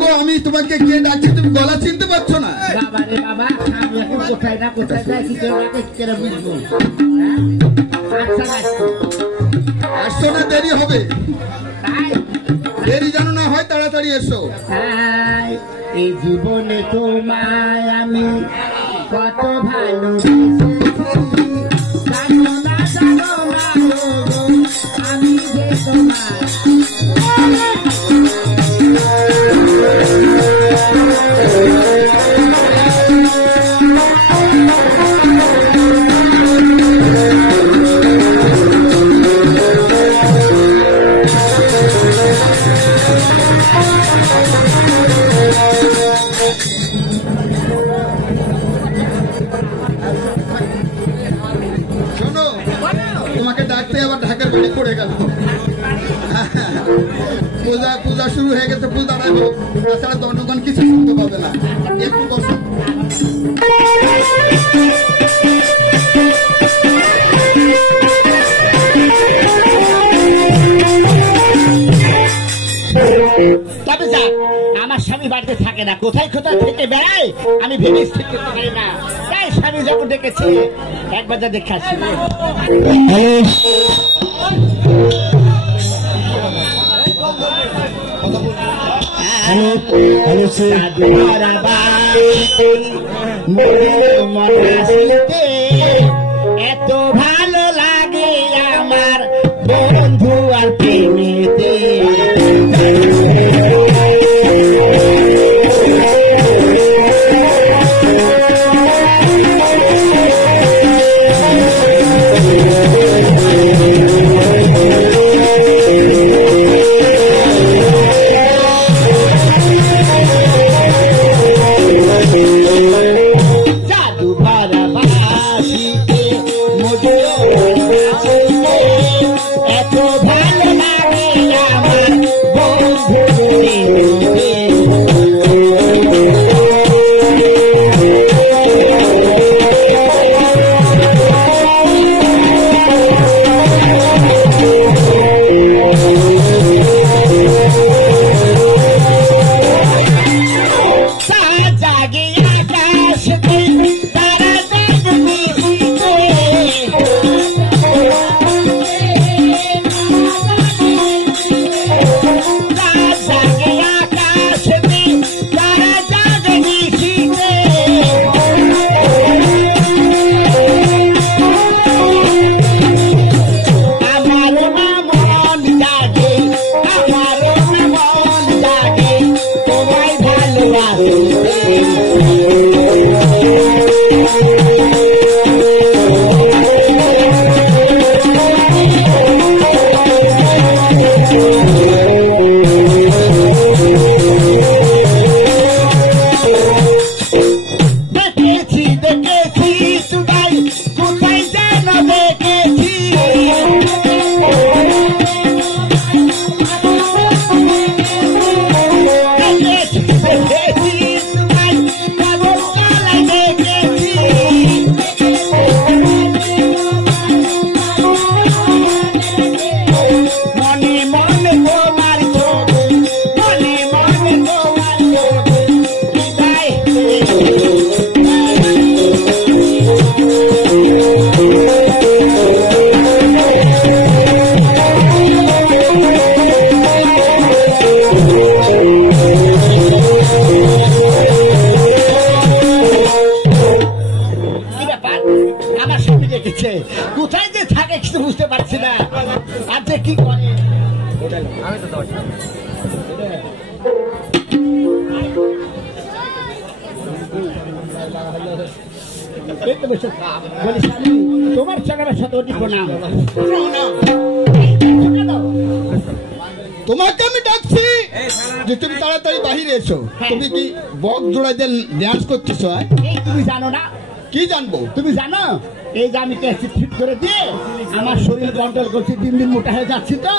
গো আমি তোমাকে কে ডাকছি তুমি গলা চিনতে পারছো না? বাবা রে বাবা, আমি এখন কোথায় না কোথায় যাই কি করে বুঝবো? আসছো না দেরি হবে, দেরি যেন না হয়, তাড়াতাড়ি এসো। এই জীবনে তোমায় আমি কত ভালো আমি যে তোমার পড়ে গেল। পূজা শুরু হয়ে গেছে, পূজা দাঁড়াবো, তাছাড়া জনগণ কিছু শুনতে পাবে না। একটু বসো। তবে যাক, আমার স্বামী বাড়িতে থাকে না, কোথায় কোথায় থেকে বেড়ায় আমি ভেবে স্থির করতে পারি না। তাই স্বামী যখন ডেকেছে একবার যা দেখে আসি। এত ভালো লাগে আমার বন্ধু আর প্রেমেতে কোথায় যে থাকে কিছু বুঝতে পারছি না। আর যে কি করে আমি তো তোমার সঙ্গে শত প্রণাম। তোমাকে আমি ডাকছি যে তুমি তাড়াতাড়ি বাহিরে এসো। তুমি কি বক জোড়া দিয়ে ডান্স করতেছো? তুমি জানো না? কি জানবো? তুমি জানো এই যে আমি ঠিক করে দিয়ে আমার শরীর কন্ট্রোল করছি, দিন দিন মোটা হয়ে যাচ্ছি, তো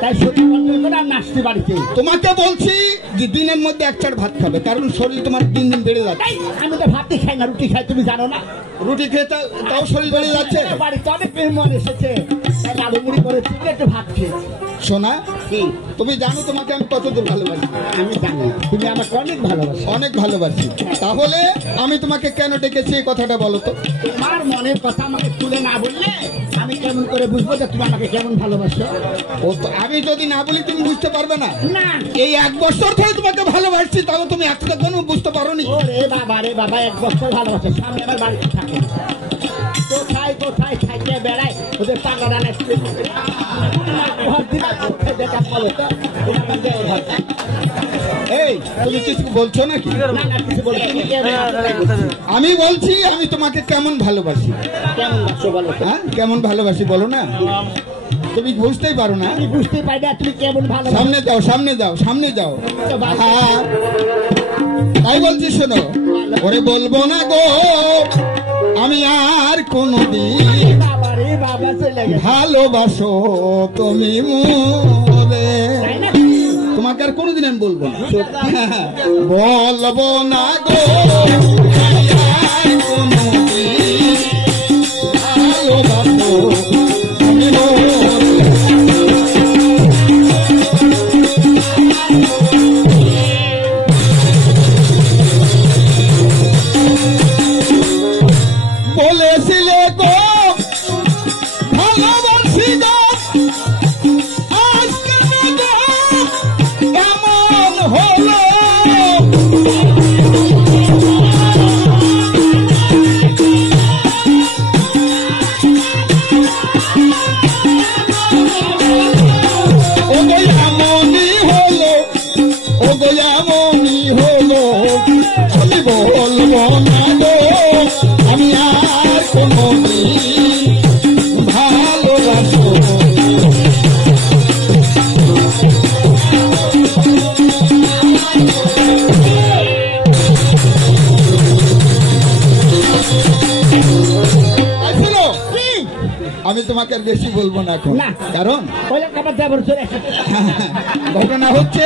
তাই শরীর কন্ট্রোল করে আর নাচতে বাড়িতে। তোমাকে বলছি যে দিনের মধ্যে এক চার ভাত খাবে, কারণ শরীর তোমার দিন দিন বেড়ে যাচ্ছে। আমি তো ভাতই খাই না, রুটি খাই, তুমি জানো না? রুটি খেয়ে তাও শরীর বেড়ে যাচ্ছে। বাড়িতে অনেক মেহমান এসেছে, তাই লাবু মুড়ি করে থেকে একটু ভাত খেয়েছি। সোনা, কি তুমি জানো তোমাকে আমি কতদূর ভালোবাসি? আমি জানি তুমি আমাকে অনেক ভালোবাসো। অনেক ভালোবাসি। তাহলে আমি তোমাকে কেন ডেকেছি এই কথাটা বলো তো। তোমার মনের কথা আমাকে তুলে না বললে আমি কেমন করে বুঝবো যে তুমি আমাকে কেমন ভালোবাসো? ও তো আমি যদি না বলি তুমি বুঝতে পারবে না। না এই 1 বছর ধরে তোমাকে ভালোবাসছি, তাহলে তুমি আজকে কেন বুঝতে পারোনি? ও রে বাবা 1 বছর ভালোবাসে, সামনে আমার বাড়িতে থাকে কোথায় কোথায় থাকতে বেড়ায় ওদের পাগলা রানে এই তুমি কিছু বলছো নাকি? কিছু বলে তুমি আমি বলছি আমি তোমাকে কেমন ভালোবাসি। কেমন বাসো বলো তো? হ্যাঁ, কেমন ভালোবাসি বলো না। তুমি বুঝতেই পারো না। আমি বুঝতে পারি না তুমি কেমন ভালোবাসো। সামনে যাও, সামনে যাও, সামনে যাও। হ্যাঁ, তাই বলছি শোনো। ওরে বলবো না গো আমি আর কোনদিন বাবা রে বাবা চলে গেছে। ভালোবাসো তুমি মোরে। তাই না? তোমাকে আর কোনোদিন আমি বলবো না। বলবো না গো আমি আর কোনদিন ভালোবাসো তুমি মোরে। বলেছিলে গো ভালোবাসি গো, আজকে গো কেমন হলো। ও গো এমনই হলো, ও গো এমনই হলো। আমি বলবো না গো আমি আর কোনদিন ভালোবাসো। আমি তোমাকে আর বেশি বলবো না এখন, না। কারণ ওই খাবার দাবার চলে এসেছে। ঘটনা হচ্ছে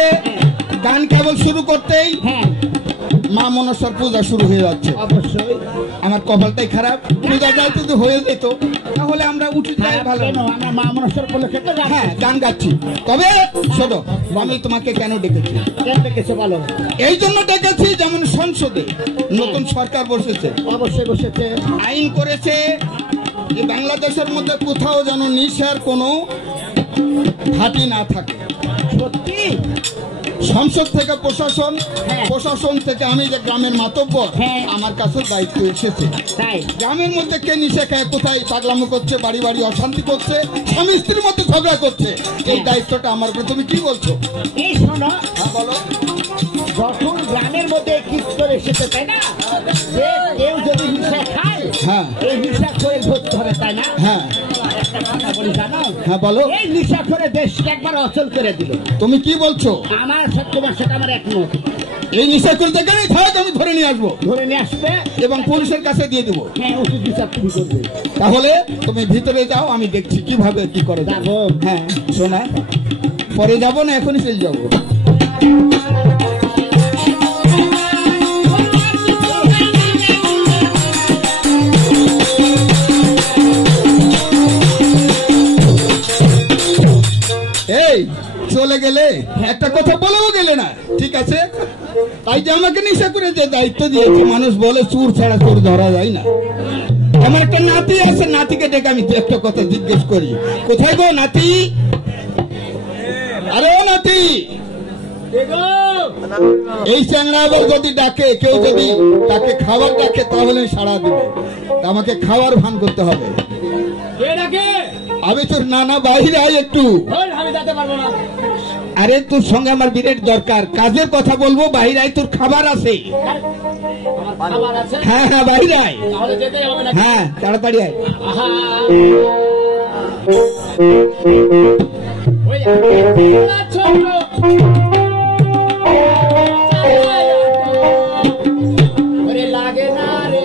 গান কেবল শুরু করতেই হ্যাঁ মা মনসার পূজা শুরু হয়ে যাচ্ছে। অবশ্যই। আমার কপালটাই খারাপ, পূজা যাই যদি হয়ে যেত তাহলে আমরা উঠে যাই ভালো। কেন আমরা মা মনসার বলে খেতে যাই। হ্যাঁ, গান গাচ্ছি। তবে শোনো, আমি তোমাকে কেন ডেকেছি? কেন ডেকেছো বলো? এই জন্য ডেকেছি, যেমন সংসদে নতুন সরকার বসেছে, অবশ্যই বসেছে। আইন করেছে যে বাংলাদেশের মধ্যে কোথাও যেন নিশার কোনো ঘাঁটি না থাকে। সত্যি সংসদ থেকে প্রশাসন, হ্যাঁ। প্রশাসন থেকে আমি যে গ্রামের মাতব্বর, হ্যাঁ। আমার কাছে দায়িত্ব এসেছে। তাই গ্রামের মধ্যে কে নিশা খায়, কোথায় পাগলামো করছে, বাড়ি বাড়ি অশান্তি করছে, স্বামী স্ত্রীর মধ্যে ঝগড়া করছে, এই দায়িত্বটা আমার উপরে। তুমি কি বলছো? এই শোনো, হ্যাঁ বলো। যখন গ্রামের মধ্যে কিস্তর এসেছে তাই না, যে কেউ যদি হিংসা খায়, হ্যাঁ। এই হিংসা করে ধরতে হবে তাই না? হ্যাঁ একটা কথা বলি জানো, হ্যাঁ বলো। এই নিশা করে দেশকে একবার অচল করে দিল। তুমি কি বলছো? আমার তোমার সাথে আমার একমত। এই নিশা করতে গেলে থাক, আমি ধরে নিয়ে আসবো ধরে নিয়ে আসবে এবং পুলিশের কাছে দিয়ে দেবো। হ্যাঁ, উচিত বিচার তুমি করবে। তাহলে তুমি ভিতরে যাও, আমি দেখছি কিভাবে কি করে যাবো। হ্যাঁ শোনা, পরে যাবো না এখনই চলে যাবো। এই চলে গেলে একটা কথা বলেও গেলে না, ঠিক আছে? তাই যে আমাকে নিশা করে যে দায়িত্ব দিয়েছে, মানুষ বলে চুর ছাড়া চোর ধরা যায় না। আমার একটা নাতি আছে, নাতিকে ডেকে আমি একটা কথা জিজ্ঞেস করি, কোথায় গো নাতি? আরে ও নাতি, এই চ্যাংড়া আবার যদি ডাকে, কেউ যদি তাকে খাবার ডাকে তাহলে সাড়া দিবে। তা আমাকে খাওয়ার ভান করতে হবে। আমি তোর নানা বাইরে আয় একটু। আমি যেতে পারবো না। আরে তোর সঙ্গে আমার বিরাট দরকার, কাজের কথা বলবো, বাইরে আয়, তোর খাবার আছে। আমার খাবার আছে। হ্যাঁ হ্যাঁ বাইরে আয়। তাহলে যেতেই হবে না। হ্যাঁ তাড়াতাড়ি আয়। আহা। ওই ছোট ওরে লাগে না রে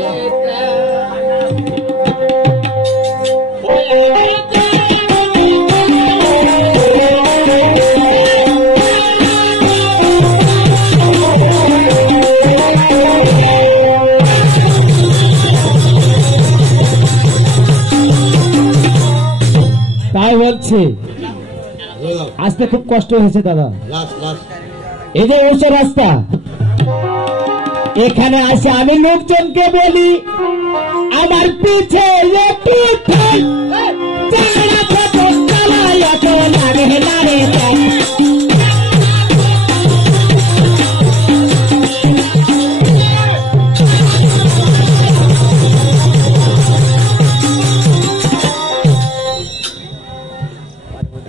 যাচ্ছি, আসতে খুব কষ্ট হয়েছে দাদা। এই যে ওসে রাস্তা, এখানে আসে আমি লোকজনকে বলি আমার পিছে একটু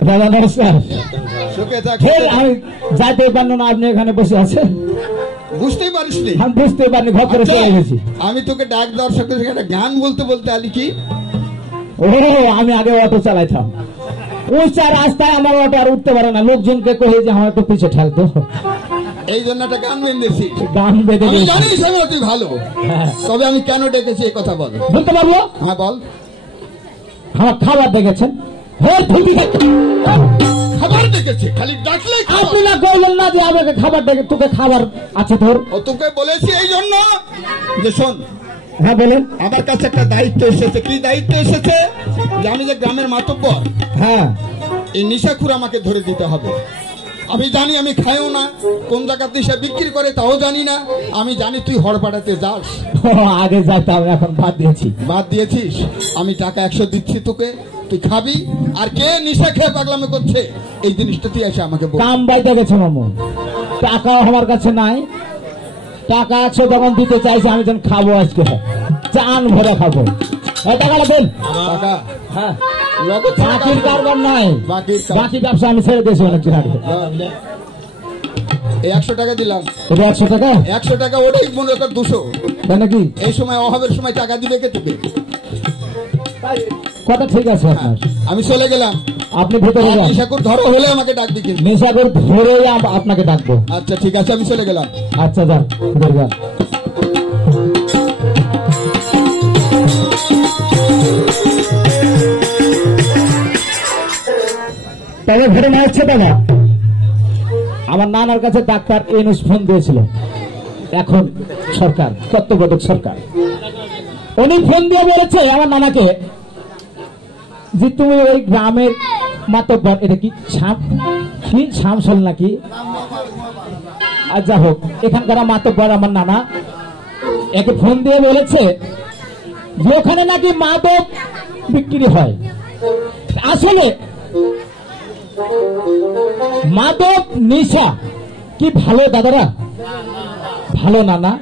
দাদা নমস্কার। আমি যাইতে পারলো না, আপনি এখানে বসে আছেন। বুঝতেই পারিস নি? আমি বুঝতে পারিনি, ঘর করে চলে গেছি। আমি তোকে ডাক দর্শকের একটা গান বলতে বলতে আলি কি, ও আমি আগে অটো চালাইতাম, ওই চার রাস্তায় আমার অটো আর উঠতে পারে না, লোকজনকে কহে যে আমার একটু পিছিয়ে ঠেলতো, এই জন্য একটা গান বেঁধেছি। গান বেঁধে জানিস আমি অতি ভালো, তবে আমি কেন ডেকেছি এই কথা বল। বলতে পারবো? হ্যাঁ বল। আমার খাবার দেখেছেন? খাবার দেখেছে? খালি ডাকলে আপনি না বললেন না যে আমাকে খাবার দেখে, তোকে খাবার আছে তোর? ও তোকে বলেছি এই জন্য যে শোন। হ্যাঁ বলেন। আমার কাছে একটা দায়িত্ব এসেছে। কি দায়িত্ব এসেছে? যে আমি যে গ্রামের মাতব্বর, হ্যাঁ, এই নিশাখুর আমাকে ধরে দিতে হবে। আমি জানি আমি খাইও না, কোন জায়গাতে সে বিক্রি করে তাও জানি না। আমি জানি তুই হড়পাড়াতে যাস। আগে যাইতাম, এখন বাদ দিয়েছি। বাদ দিয়েছিস? আমি টাকা 100 দিচ্ছি তোকে, তুই খাবি। আর কে নিশা খেয়ে পাগলামি করছে এই জিনিসটা তুই এসে আমাকে বল। কাম বাইতে গেছে মামু, টাকাও আমার কাছে নাই। টাকা আছে তখন দিতে চাইছে, আমি যখন খাবো আজকে চান ভরে খাবো। টাকাটা দেন। টাকা? হ্যাঁ, নগদ বাকির কারবার নাই, বাকি ব্যবসা আমি ছেড়ে দিয়েছি অনেকদিন আগে। এই 100 টাকা দিলাম। 100 টাকা? 100 টাকা ওটাই মনে কর 200। তাই নাকি? এই সময় অভাবের সময় টাকা দিবে কে তোকে? কথা ঠিক আছে আপনার। আমি চলে গেলাম, আপনি ভেতরে যান। নিশাকুর ধরো হলে আমাকে ডাকবি কিন্তু। নিশাকুর ধরেই আপনাকে ডাকবো। আচ্ছা ঠিক আছে, আমি চলে গেলাম। আচ্ছা যান, ভেতরে যান। তবে ঘটনা হচ্ছে দাদা, আমার নানার কাছে ডাক্তার এনুস ফোন দিয়েছিল, এখন সরকার, তত্ত্বাবধায়ক সরকার, উনি ফোন দিয়ে বলেছে আমার নানাকে যে তুমি ওই গ্রামের মাতব্বর, এটা কি শামসল নাকি, আর যা হোক এখানকার মাতব্বর আমার নানা, একে ফোন দিয়ে বলেছে যে ওখানে নাকি মাদক বিক্রি হয়। আসলে মাদক নেশা কি ভালো দাদারা? ভালো না, না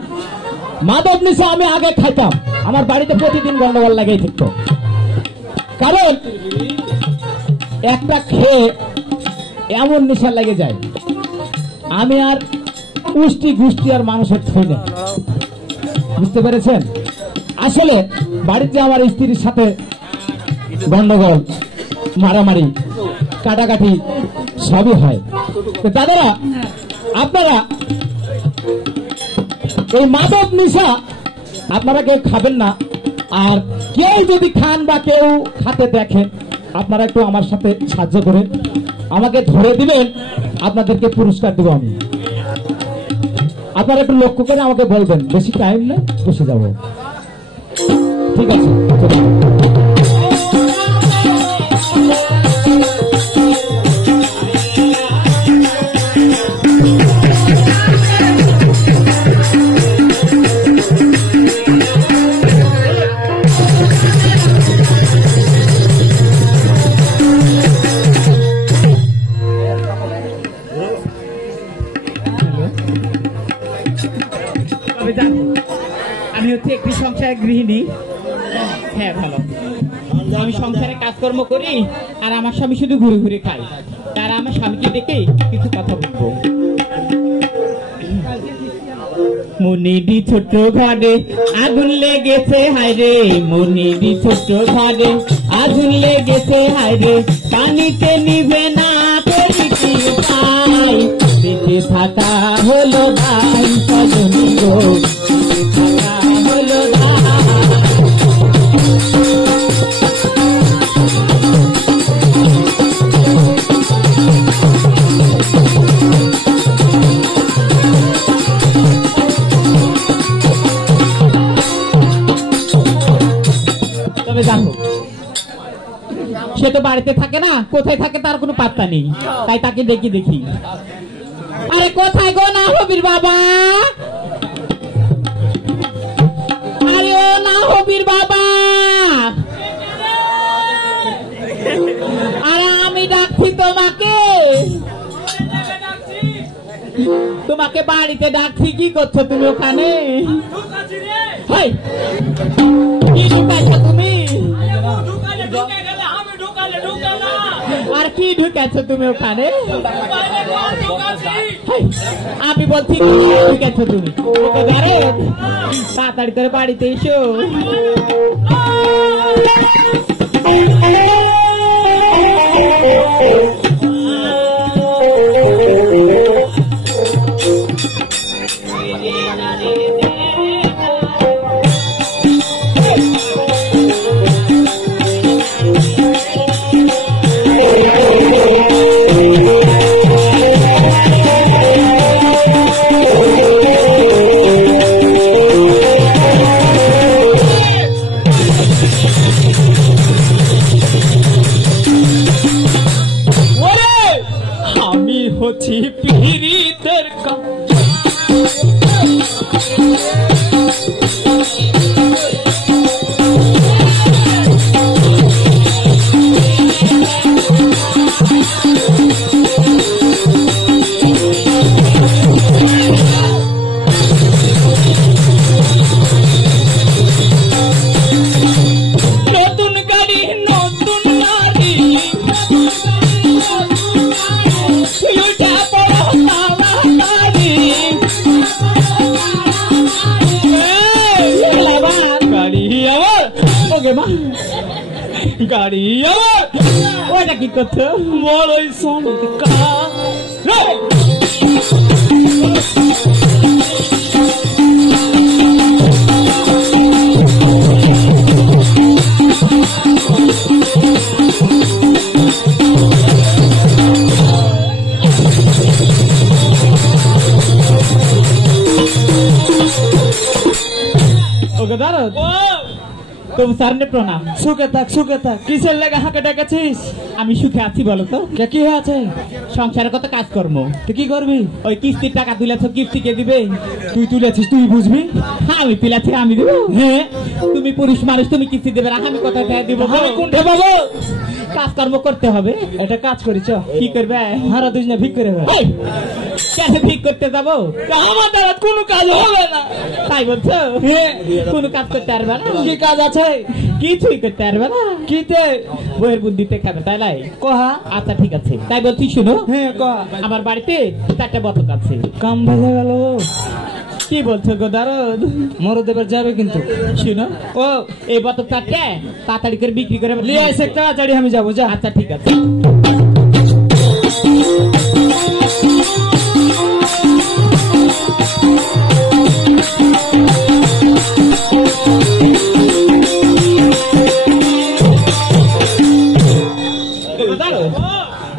মাদক নেশা আমি আগে খাইতাম, আমার বাড়িতে প্রতিদিন গন্ডগোল লাগেই থাকতো, কারণ একটা খেয়ে এমন নেশা লেগে যায়, আমি আর গুষ্টি আর মানুষের থই না, বুঝতে পেরেছেন? আসলে বাড়িতে আমার স্ত্রীর সাথে গন্ডগোল, মারামারি, কাটাকাটি সবই হয়। দাদারা আপনারা এই মাদক নেশা আপনারা কেউ খাবেন না, আর কেউ যদি খান বা কেউ খাতে দেখেন, আপনারা একটু আমার সাথে সাহায্য করে আমাকে ধরে দিবেন, আপনাদেরকে পুরস্কার দেব আমি। আপনারা একটু লক্ষ্য করে আমাকে বলবেন, বেশি টাইম না, বসে যাব। ঠিক আছে, আমি হচ্ছে একটি সংসারের গৃহিণী। হ্যাঁ ভালো, আমি সংসারে কাজকর্ম করি আর আমার স্বামী শুধু ঘুরে ঘুরে খাই। তারা আমার স্বামীকে ডেকে কিছু কথা বলবো। মনিদি ছোট ঘরে আগুন লেগেছে হায়রে, মনিদি ছোট ঘরে আগুন লেগেছে হায়রে, পানিতে নিভে না করি কি উপায়, বেঁচে থাকা হলো ভাই সজনী গো, বেঁচে থাকা হলো ভাই। সে তো বাড়িতে থাকে না, কোথায় থাকে তার কোনো পাত্তা নেই, তাই তাকে দেখি। আরে কোথায় গো না হবির বাবা? আরে ও না হবির বাবা, আরে আমি ডাকছি তোমাকে বাড়িতে ডাকছি। কি করছো তুমি ওখানে? কি ঢুকাইছো তুমি? আর কি ঢুকাইছো তুমি ওখানে? আমি বলছি ঢুকাইছো তুমি, তাড়াতাড়ি করে বাড়িতে এসো। গাড়ি ওটা কি করছো? বল ওই তবু স্যারনে প্রণাম। সুখে থাক কিসের লেগে হাঁকে ডেকেছিস? আমি সুখে আছি বলো তো। কি হয়েছে? সংসারের কত কাজকর্ম। তুই কি করবি? ওই কিস্তির টাকা তুলেছ, কিস্তি কে দিবে? তুই তুলেছিস, তুই বুঝবি। হ্যাঁ আমি তুলেছি, আমি দেবো। হ্যাঁ তুমি পুরুষ মানুষ, তুমি কিস্তি দেবে না, আমি কোথায় দিব? কাজকর্ম করতে হবে। এটা কাজ করিস, কি করবে? হারা দুজনে ভিক করে ভিক করতে যাবো? আমার দ্বারা কোনো কাজ হবে না। তাই বলছো? কোনো কাজ করতে পারবে না? কি কাজ আছে? কিছুই করতে পারবে না। কিতে? বইয়ের বুদ্ধিতে খাবে, তাই লাই কহা? আচ্ছা ঠিক আছে, তাই বলছি শুনো। হ্যাঁ কহা। আমার বাড়িতে 4টা বতক আছে। কাম ভেঙে গেল। কি বলছো গোদারদ? মরদ এবার যাবে কিন্তু। শুনো, ও এই বতক 4টা তাড়াতাড়ি করে বিক্রি করে নিয়ে এসে তাড়াতাড়ি আমি যাবো। যা। আচ্ছা ঠিক আছে।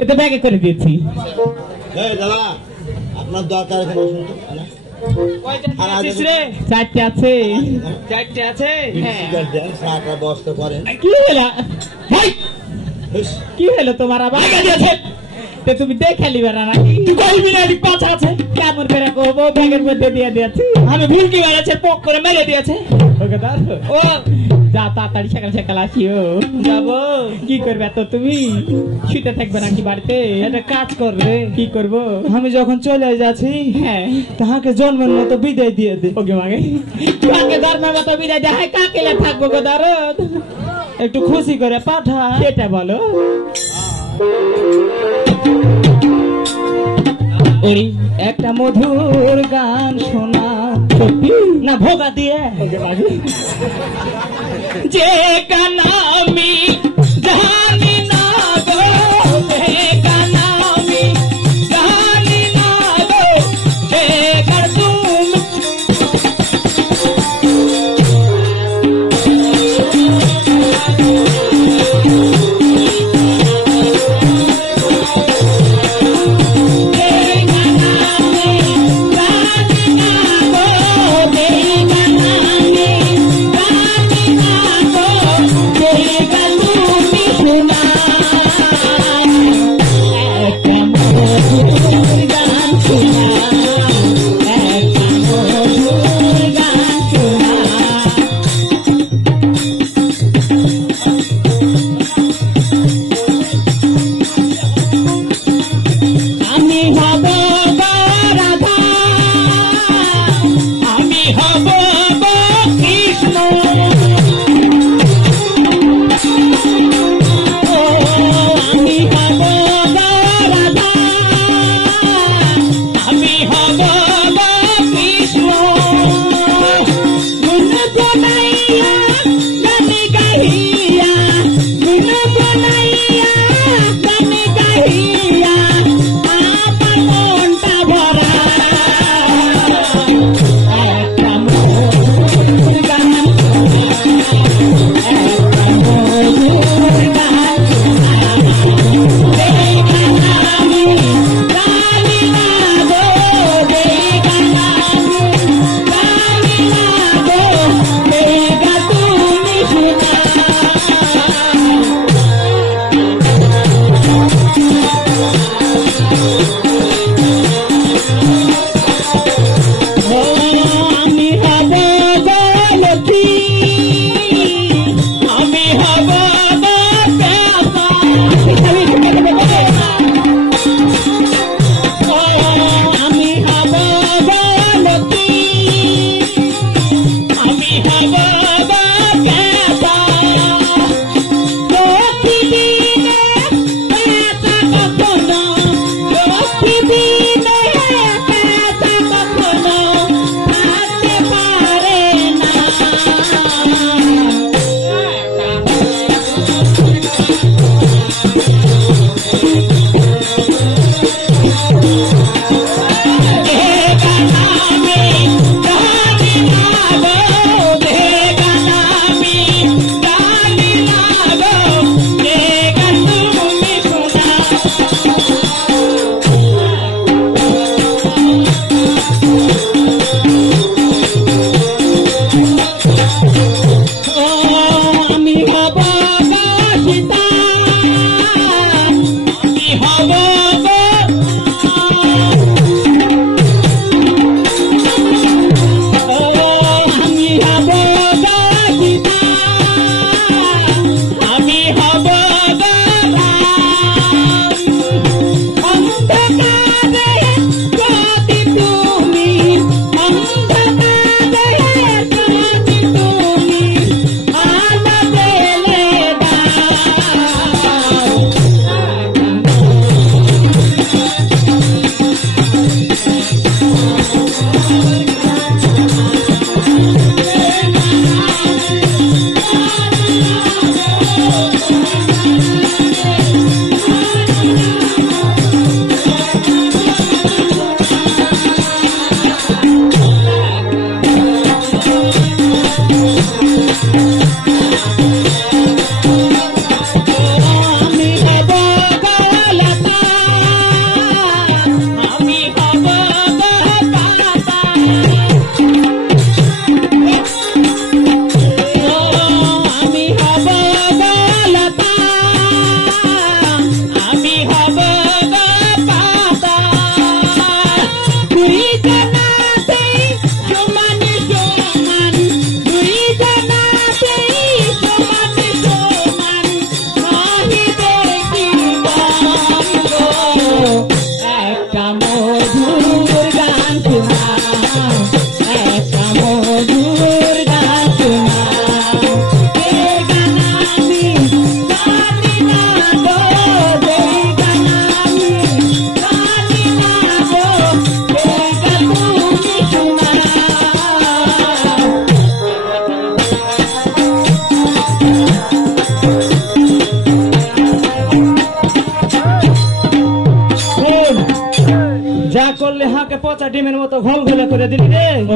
এটা ব্যাগে করে দিয়েছি। আপনার দরকার 4টে আছে। 4টে আছে। কি হলো তোমার? আবার তুমি দেখে নিবে না নাকি? কেমন করে করবো? ব্যাগের মধ্যে দিয়ে দিয়েছি আমি। ভুল কি গেছে, পক করে মেরে দিয়েছে। ও যা তাড়াতাড়ি সকাল সকাল আসিও। যাবো। কি করবে তো? তুমি শুতে থাকবে নাকি বাড়িতে? একটা কাজ করবে। কি করবো? আমি যখন চলে যাচ্ছি, হ্যাঁ তাহাকে জন্মের মতো বিদায় দিয়ে দে। ওকে মাগে কাকে জন্মের মতো বিদায় দেয়? কাকে থাকবো গো দারদ? একটু খুশি করে পাঠা। সেটা বলো। ওই একটা মধুর গান শোনা। সত্যি না ভোগা দিয়ে? যে গান আমি জানি না গো, যে গান আমি জানি না গো, যে গান তুমি Hey,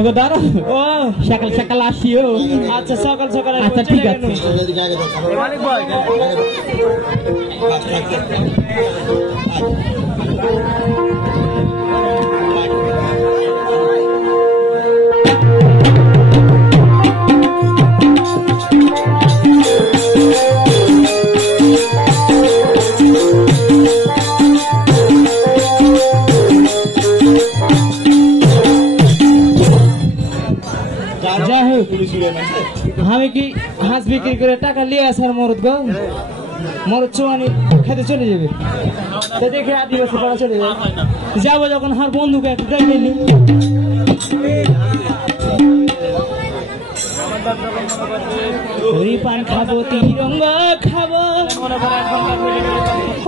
গো দাঁড়ো ও সকাল সকাল আসিও আচ্ছা সকাল সকাল আচ্ছা ঠিক আছে যাই হোক আমি কি হাঁস বিক্রি করে টাকা নিয়ে আসার মরদ গো মরদ চুয়ানি খেতে চলে যাবে তো দেখে আদিবাসী পাড়া চলে যাবে যাবো যখন হার বন্ধুকে একটা দেখে নি ওই পান খাবো তিরঙ্গা খাবো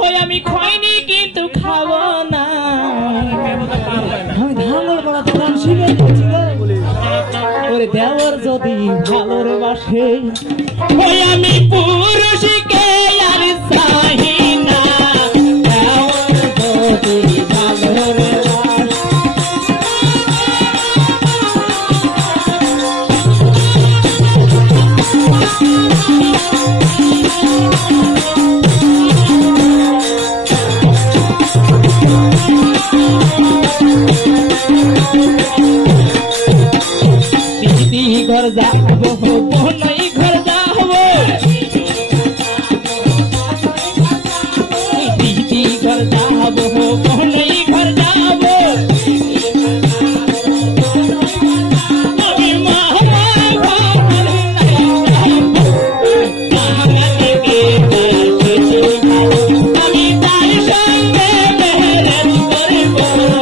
ওই আমি খাইনি কিন্তু খাবো না আমি ধাঙ্গল করা তো গান শিখে গেছি ওরে দেওয়ার যদি ভালোর বাসে ওই আমি পুরুষকে আর চাহি না দেওয়ার যদি ভালোর ঘর যাবো বহনাই ঘর যাবো দিদি ঘর যাবো বহনাই ঘর যাবো আমি মামা আমি তার সঙ্গে মেহরত করবো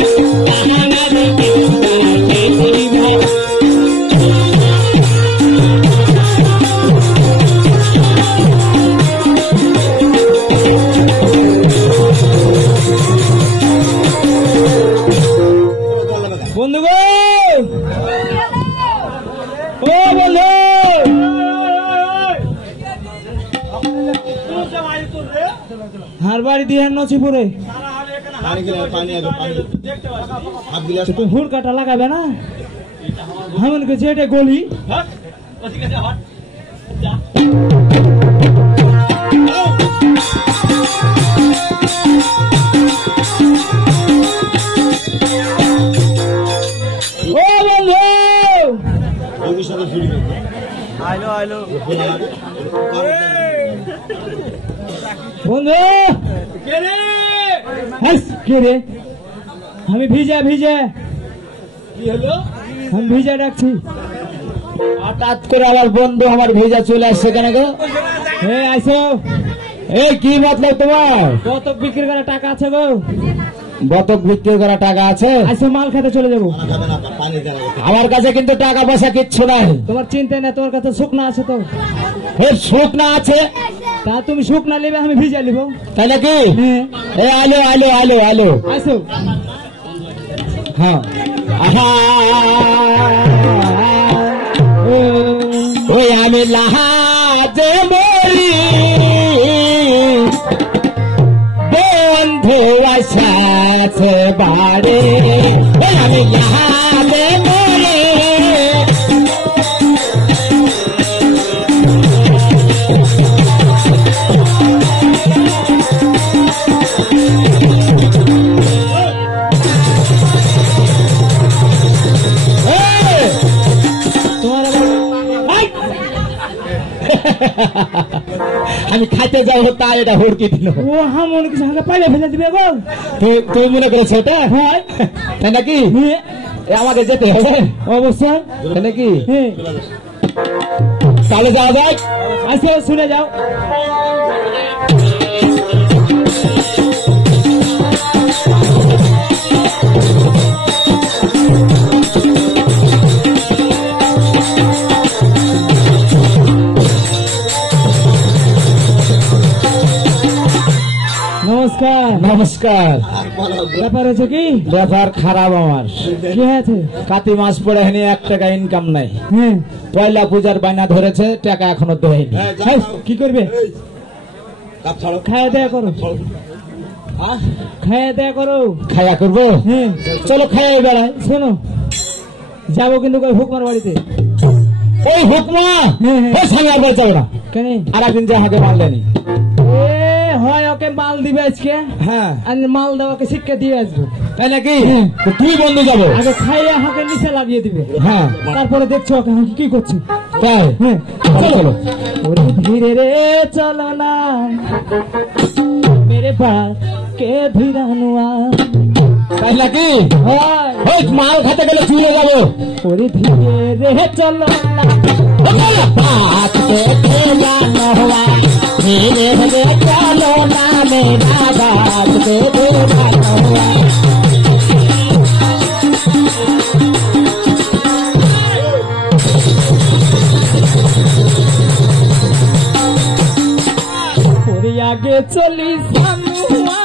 বন্ধু গো ও বন্ধু হার বাড়ি দিয়ে নছিপুরে তুমি হুড় কাটা লাগাবে না হামনকে যেটা গলি ও বন্ধু বন্ধু কে রে আমি ভিজা ভিজা আমি ভিজা ডাকছি হঠাৎ করে আবার বন্ধু আমার ভিজা চলে আসছে কেন গো আইসো এই কি মতলব তোমার বতক বিক্রি করা টাকা আছে গো বতক বিক্রি করা টাকা আছে আইসো মাল খেতে চলে যাবো আমার কাছে কিন্তু টাকা পয়সা কিচ্ছু নাই তোমার চিন্তা নেই তোমার কাছে শুকনা আছে তো শুকনা আছে তা তুমি শুকনা নেবে আমি ভিজা নিব তাই নাকি আলো আলো আলো আলো আসো হ্যাঁ ওই আমি লাহাজে মরি বন্ধু আসাছে বাড়ি ওই আমি লাহাজে মরি আমি খাইতে যাবো তার এটা হুড়কি দিল ও হ্যাঁ মনে কিছু হাতে পাইলে ফেলে দিবে গো তুই মনে করেছো এটা হ্যাঁ তাই নাকি আমাকে যেতে হবে অবশ্যই তাই নাকি তাহলে যাওয়া যাক আসো শুনে যাও নমস্কার নমস্কার ব্যাপার আছে কি ব্যাপার খারাপ আমার কি হয়েছে কাতি মাস পড়ে হয়নি 1 টাকা ইনকাম নাই পয়লা পূজার বায়না ধরেছে টাকা এখনো দেয়নি কি করবে খাওয়া দেয়া করো খাওয়া দেয়া করো খাওয়া করবো চলো খাওয়া বেড়ায় শোনো যাবো কিন্তু ওই হুকমার বাড়িতে। ওই হুকমা ওই স্বামী আর বলতে না কেন? আর একদিন যে হাতে মাল দেয়নি, হয় ওকে মাল দিবে আজকে, হ্যাঁ মাল দেওয়াকে শিক্ষা দিয়ে আসবো, তাই নাকি? তুই বন্ধু যাবো, আগে খাইয়ে হাতে নিচে লাগিয়ে দিবে, হ্যাঁ তারপরে দেখছো ওকে কি করছি। তাই হ্যাঁ চলো। ওরে ধীরে রে চলো না মেরে পাস কে ভিড়ানুয়া, তাই নাকি? ওই মাল খেতে গেলে চুলে যাবো। ওরে ধীরে রে চলো না ধীরে রে চলো না মেরা বাত কে ভিড়ানুয়া। ওরে আগে চলি সানুয়া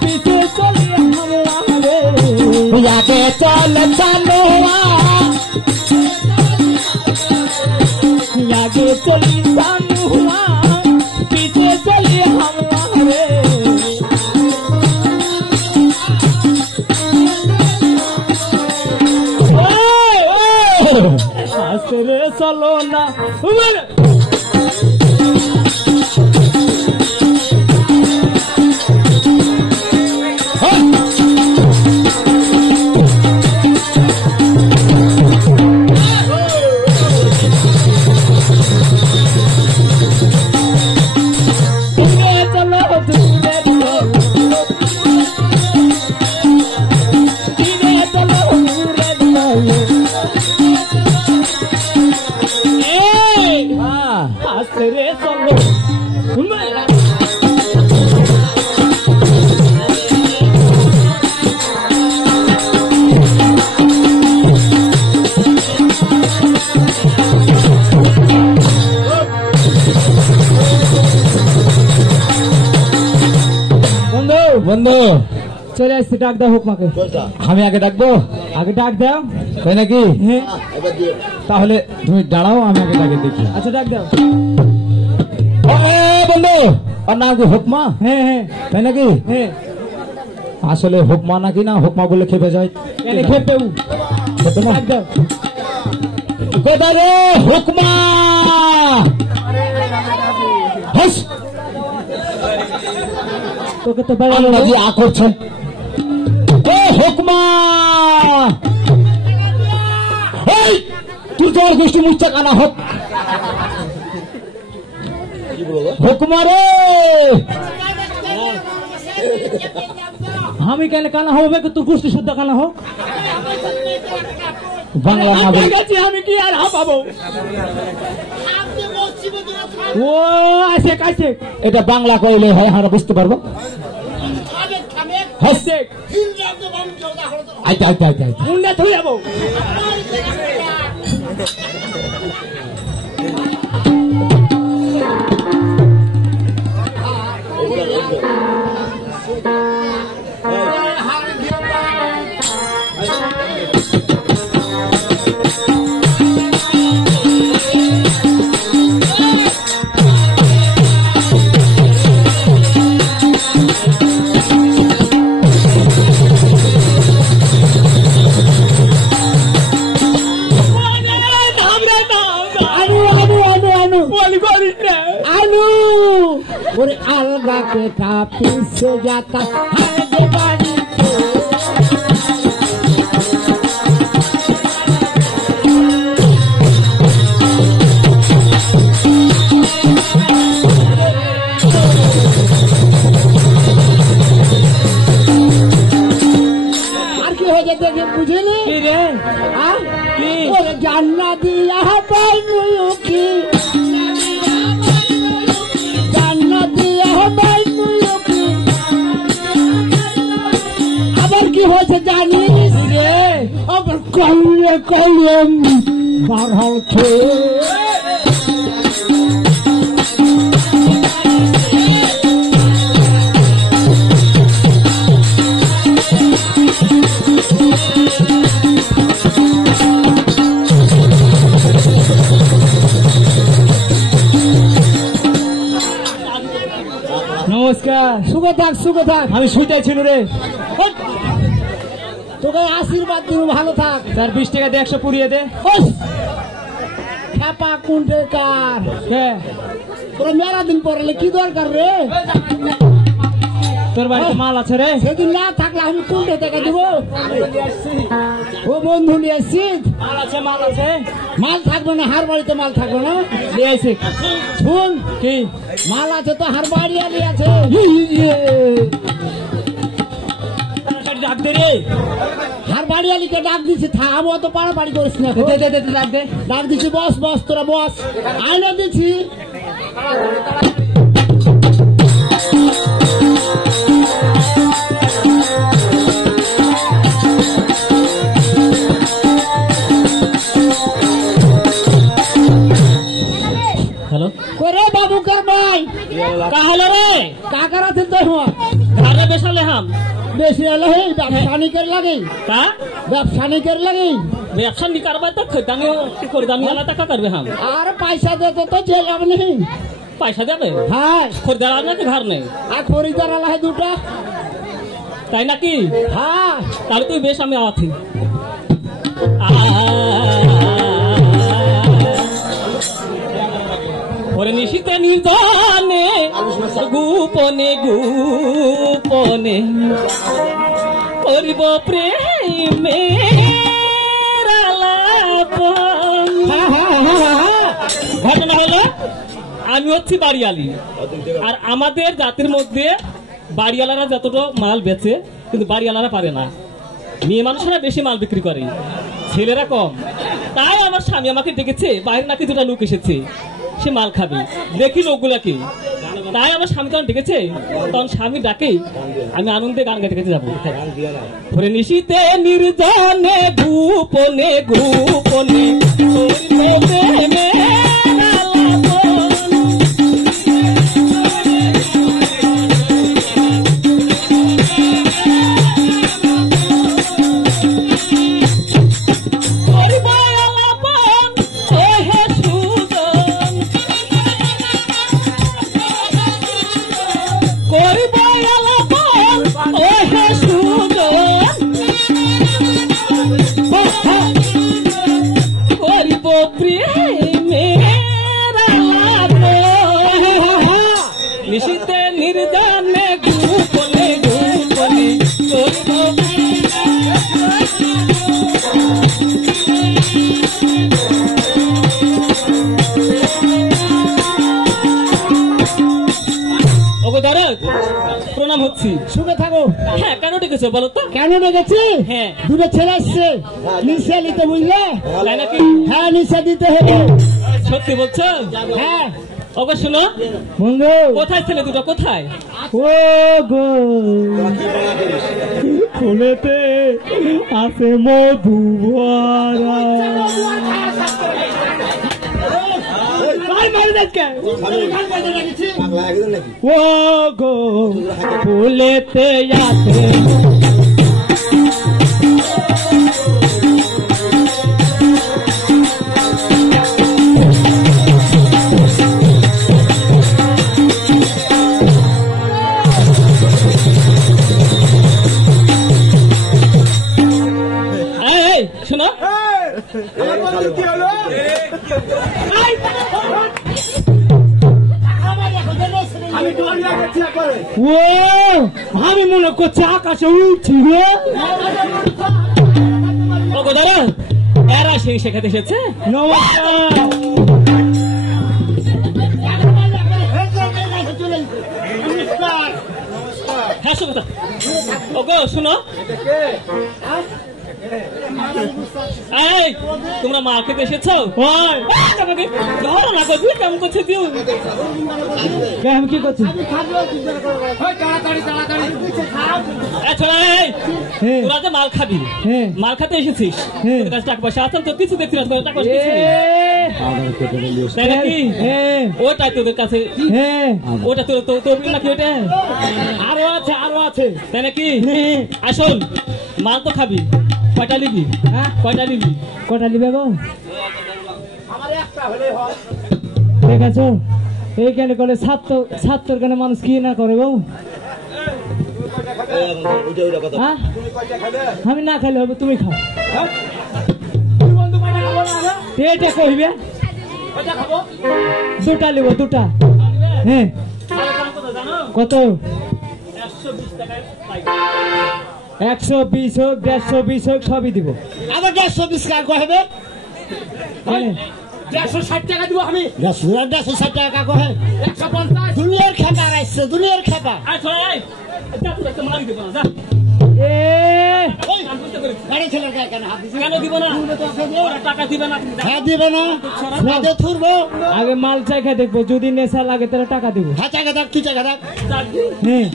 পিছে চলি হামলা রে, আগে চল সানুয়া আগে চলি সানুয়া পিছে চলি হামলা রে। আস্তে রে চলো না বন্ধু চলে আসছি, ডাক দাও হুকমাকে। আমি আগে ডাকবো? আগে ডাক দাও, তাই নাকি? হ্যাঁ তাহলে তুমি দাঁড়াও, আমি আগে ডাকে দেখি। আচ্ছা ডাক দাও। বন্ধু আর না হুকমা? হ্যাঁ হ্যাঁ তাই নাকি? হ্যাঁ আসলে হুকমা নাকি না হুকমা বলে খেপে যায়, খেপেও ডাক দাও। কোথায় রে হুকমা? তোকে তো বাড়ি আ করছেন। ও হুকমা তুই তোর গোষ্ঠী মুচ্ছা কানা হোক। হুকমা রে আমি কেন কানা হবে? তোর গোষ্ঠী শুদ্ধ কানা হোক। বাংলা আমি কি আর পাবো? ও আছে কাছে এটা বাংলা কইলে হয়, আমরা বুঝতে পারবো। और अलगा के काफी से जाता है जवानी बुझे जानना दिया की जानना दिया আবার কি হয়েছে জানিস রে? আবার কলে কলে বার হচ্ছে। নমস্কার, শুভ থাক শুভ থাক। আমি শুইতে ছিল রে, তোকে আশীর্বাদ দিব, ভালো থাক। স্যার 20 টাকা দিয়ে 100 পুড়িয়ে দে। খ্যাপা কুন্টে কার তোরা মেলা দিন পরে কি দরকার রে? তোর বাড়িতে মাল আছে রে? সেদিন না থাকলে আমি কুন্টে টাকা দিব? ও বন্ধু নিয়ে আসছিস? মাল আছে, মাল আছে। মাল থাকবে না, হার বাড়িতে মাল থাকবে না? নিয়ে আইছি। শুন কি মাল আছে তো হার বাড়ি আলি আছে। ডাক দে রে। হার বাড়ি আলিকে ডাক দিছি, থাম অত পাড়াপাড়ি করিস না। ডাক দে। ডাক দিছি, বস বস তোরা বস, আইনা দিছি। हेलो করে বাবু কর ভাই का हेलो रे কাকার আছে তো घर में बेसाले हम বেশি হলে হে ব্যবসা নি করে লাগে, का ব্যবসা নি করে লাগে। व्यवसाय नहीं करबा तो खरीदानी खरीदानी वाला तक करबे हम। আর পয়সা দে তো চলে যাব नहीं। पैसा देबे? হ্যাঁ खरीदार ना घर नहीं আর খরিদার আলা হে দুটো। তাই নাকি? হ্যাঁ তাহলে তুই বেশ আমি আছি। ওরে নিশিতে নির্জনে গোপনে গোপনে করিব প্রেমের আলাপন। ঘটনা হলো আমি হচ্ছি বাড়িয়ালি, আর আমাদের জাতির মধ্যে বাড়িওয়ালারা যতটা মাল বেচে কিন্তু বাড়িওয়ালারা পারে না। মেয়ে মানুষেরা বেশি মাল বিক্রি করে, ছেলেরা কম। তাই আমার স্বামী আমাকে ডেকেছে, বাইরে নাকি দুটা লোক এসেছে, সে মাল খাবে, দেখি লোকগুলাকে। তাই আমার স্বামী তখন ডেকেছে, তখন স্বামী ডাকে আমি আনন্দে গান গাইতে গাইতে যাবো। ঘরে নিশিতে নির্জনে গোপনে গোপনে নিশিতে নির্জনে গোপনে গোপনে ওগো দারদ প্রণাম হচ্ছি। শুনে থাকো। হ্যাঁ কেন ডেকেছো বলো তো? কেন ডেকেছি? হ্যাঁ দুটো ছেলে আসছে নিশা নিতে, বুঝলে? তাই নাকি? হ্যাঁ নিশা দিতে হবে। সত্যি বলছো? হ্যাঁ ওগো শুনো, বন্ধু কোথায় ছেলে দুটো কোথায়? ও গো ফুলেতে আছে মধু ভরা। ও গো ফুলেতে আছে শোনো, আমি মনে করছি আকাশে উঠছি গো। ওগো দাদা এরা সেই শেখাতে এসেছে। নমস্কার। হ্যাঁ শোনো, ওগো শুনো, এই তোমরা মা খেতে এসেছো? ধরো না গো, কেমন করছে দিও। আমি কি করছি? তোরা যে মাল খাবি, মাল খাতে এসেছিস, তোর কাছে টাকা পয়সা আছে তো? কিছু দেখছি না, টাকা পয়সা কিছু নেই। তাই নাকি? ওটাই তোদের কাছে, ওটা তোর তোর নাকি? ওটা আরো আছে, আরো আছে। তাই নাকি? আসল মাল তো খাবি, কয়টা নিবি? হ্যাঁ কয়টা নিবি? কটা নিবে গো? ঠিক আছে, এইখানে করে ছাত্র কেন মানুষ কি না করে গো? আমি না খাইলে হবে, তুমি খাও। এটা কইবে দুটা লিব, দুটা। হ্যাঁ কত? 120 হোক 120 হোক সবই দিব। আবার 120 টাকা কহে 160 টাকা দিব আমি। 160 টাকা কহে 150। দুনিয়ার খেপা রাইছে, দুনিয়ার খেপা। গাড়ি ছেলে কেন হাত দিছে? কেন দিব না? টাকা দিবে না? হ্যাঁ দিবে না, রাতে থুরবো। আগে মাল চাইখা দেখবো, যদি নেশা লাগে তাহলে টাকা দিব। হ্যাঁ টাকা দাও, কি টাকা দাও? হ্যাঁ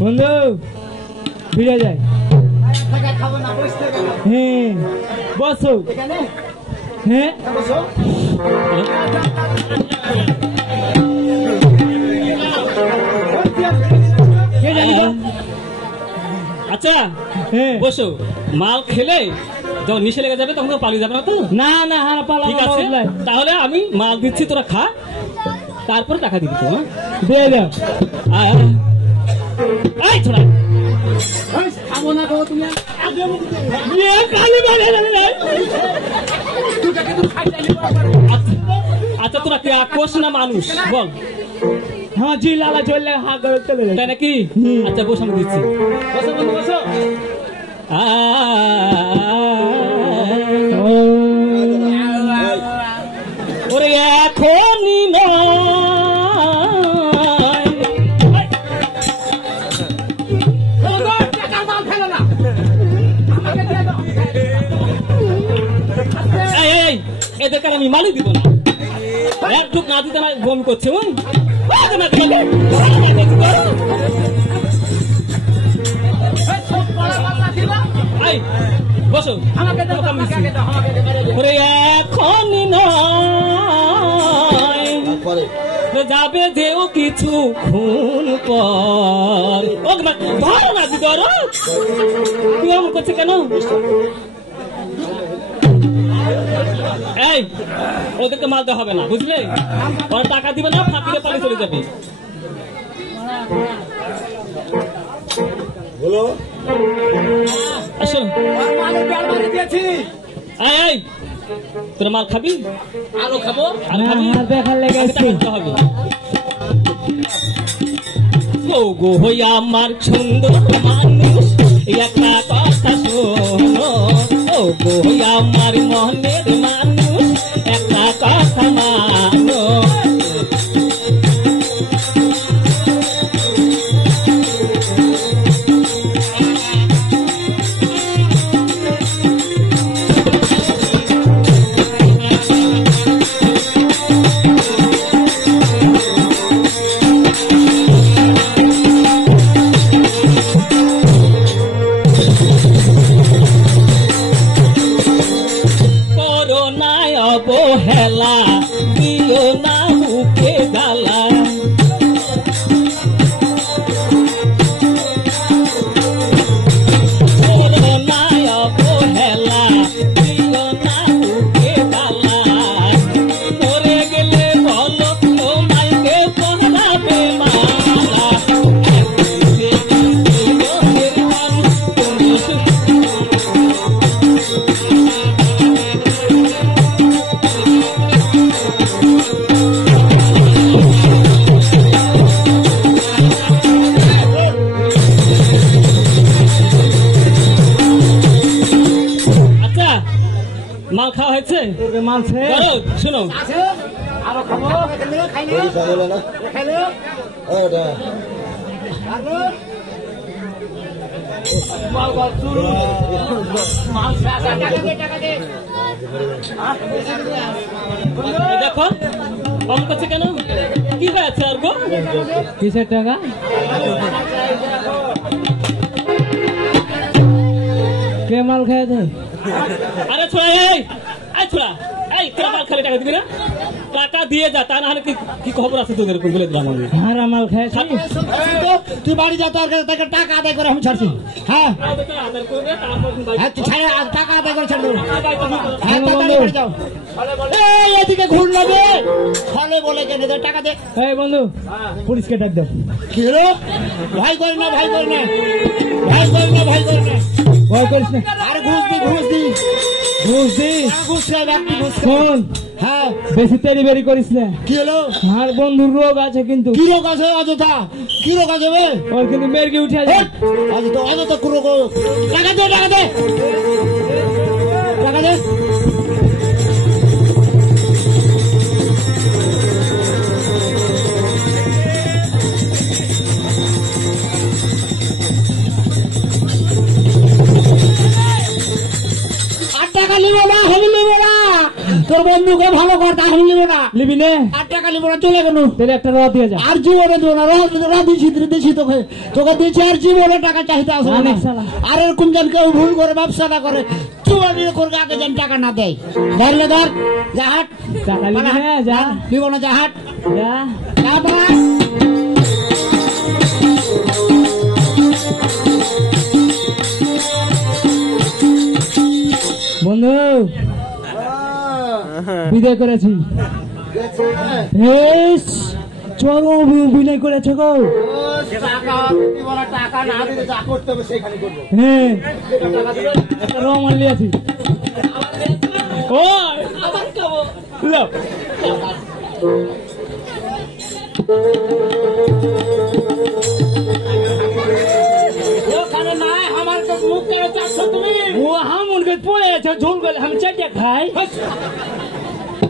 বন্ধু ফিরে যায়। হ্যাঁ বসো। হ্যাঁ আচ্ছা বসো। মাল খেলে যখন নিশে লেগে যাবে তখন তো পালিয়ে যাবে না তো? না না হ্যাঁ পালা। ঠিক আছে, তাহলে আমি মাল দিচ্ছি, তোরা খা, তারপরে টাকা দিবি তো। দিয়ে দাও। ছোড়া আচ্ছা তোরা কে কোষ না মানুষ বল? হ্যাঁ জি লালা চললে হা করে চলে যায় তাই নাকি? আচ্ছা বস, আমি দিচ্ছি। ওরে এখনই এদেরকে আমি মালি দিব না, একটুক না দিতে না বমি করছে। বসো। এখনই নয় যাবে যেও কিছু খুন পর। ধরো না দিদি, ধরো। তুই এমন করছে কেন? এই ওদেরকে মারতে হবে না, বুঝলে? ওরা টাকা দিবে না, ফাঁকিতে পালিয়ে চলে যাবে। আসো। এই তোরা মাল খাবি? আরো খাবো, আরো খাবি, দেখার লেগে হবে। ও গো হইয়া আমার সুন্দর মানুষ, একটা কথা শোনো। ও গো হইয়া আমার মনের মানুষ, একটা কথা মানো। অবহেলা দিও না বুকে জ্বালা, করোনায় অবহেলা দিও না বুকে জ্বালা। মরে গেলে বলো তোমায় কেউ পড়াবে মালা। মাল খাওয়া হয়েছে? মাল শোনো, আরো খাবো, দেখো কম করছে কেন? কি হয়েছে? আর গো কিসের টাকা? কে মাল খেয়েছে? আরে ছোড়া, এই ছোড়া, এই তোরা মাল খালি টাকা দিবি না? টাকা দিয়ে যা, তা না হলে কি খবর আছে তোদের বলে দিলাম আমি। হারা মাল খাইছি। তুই বাড়ি যা, তোর কাছে টাকা আদায় করে আমি ছাড়ছি। হ্যাঁ হ্যাঁ, তুই ছাড়ে টাকা আদায় করে ছাড় দেবো। হ্যাঁ, তাড়াতাড়ি বাড়ি যাও। এই, এদিকে ঘুর নেবে ফলে বলে কেন টাকা দে। এই বন্ধু, পুলিশকে ডাক দাও। কি হলো? ভাই করে না, ভাই করে না, ভাই করে না, ভাই করে না, ভয় করিস না। আরে ঘুষ দি, ঘুষ দি, ঘুষ দিস? ঘুষ খাই, ব্যক্তি ঘুষ খাই। শোন, হ্যাঁ, বেশি তেরি বেরি করিস না। কি হলো? আর বন্ধুর রোগ আছে কিন্তু। কি রোগ আছে অযথা? কি রোগ আছে বে? ওর কিন্তু মেরকে উঠে এই, যায়। অযথা অযথা রোগ। টাকা দে, টাকা দে, টাকা দে। আর টাকা নিব না, আমি নিব না। তোর বন্ধুকে ভালো কর, তা আমি নিব না। লিবি নে? আর টাকা নিব না, চলে গেল। তাহলে একটা রথ দিয়ে যা। আর জীবনে দেবো না, দিয়েছি তোকে, তোকে দিয়েছি। আর জীবনে টাকা চাইতে আসবে না। অনেক শালা। আর এরকম যেন কেউ ভুল করে ব্যবসা না করে, চুয়ানি করে আগে যেন টাকা না দেয়। ধরলে ধর, যা হাট। টাকা লিবি না? যা নিব না, যা হাট, যা। যা পালা। বন্ধু, বিদায় করেছি। বেশ চরম বিনয় করেছে গো। টাকা না দিলে যা করতে হবে সেখানে করবো। হ্যাঁ, একটা রং আনলি আছি। ও লো। ওখানে নাই, আমার তো মুখ করে চাচ্ছ তুমি। ও হামুন কে পড়ে আছে, ঝোল গেলে আমি চাটিয়া খাই।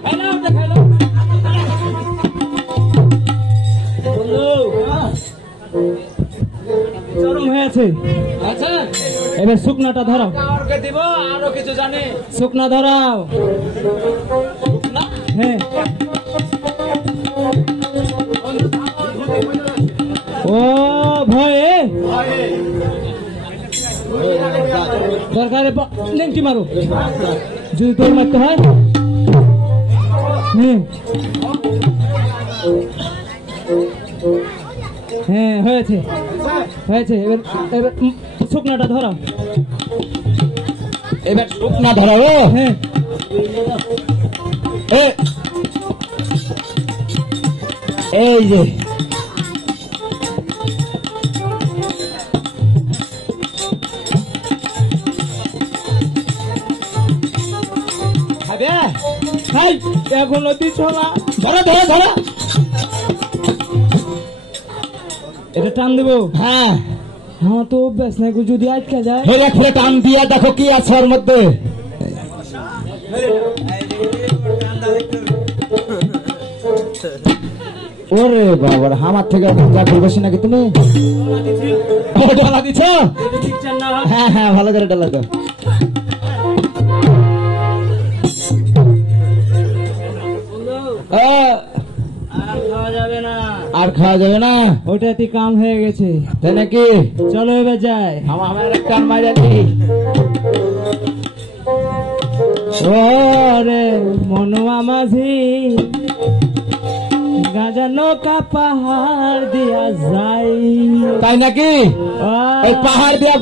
খাইলাম, খাইলাম। চরম হয়েছে। আচ্ছা, এবার শুকনাটা ধরাও। কাউকে দিব, আরো কিছু জানে। শুকনা ধরাও। হ্যাঁ, ও ভয়ে দরকারে নেংটি মারো, যদি তোর মারতে হয়। হ্যাঁ, হয়েছে হয়েছে। এবার এবার শুকনাটা ধরাও। এবার শুকনা ধরাও। হ্যাঁ, এই যে এখনো দিছ না। ধরো, ধরো, ধরো। এটা টান দেবো? হ্যাঁ, হ্যাঁ, তো অভ্যাস নাই, যদি আটকে যায়। খুলে টান দিয়া দেখো কি আছে ওর মধ্যে। ওরে বাবার, আমার থেকে যা করবেছি নাকি তুমি? ডালা দিচ্ছ? হ্যাঁ হ্যাঁ, ভালো করে ডালা দাও। আর খাওয়া যাবে না? ওটাতে কাম হয়ে গেছে। তাই নাকি? চলো এবার যাই। আমার একটা মাইরা নেই। ওরে মনুয়া মাঝি, গাঁজা নৌকা পাহাড় দিয়া যাই। তাই নাকি? ওই পাহাড় দিয়া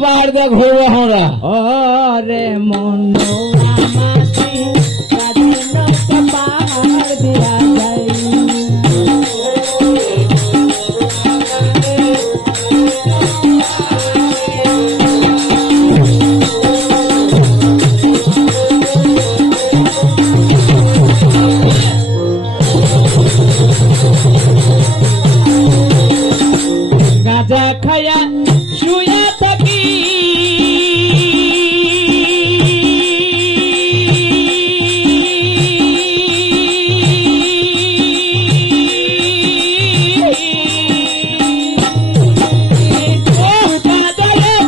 ঘুরবো আমরা। ওরে মনুয়া মাঝি, গাঁজা নৌকা পাহাড় দিয়া যাই। গাঁজা খায়া শুয়ে থাকি,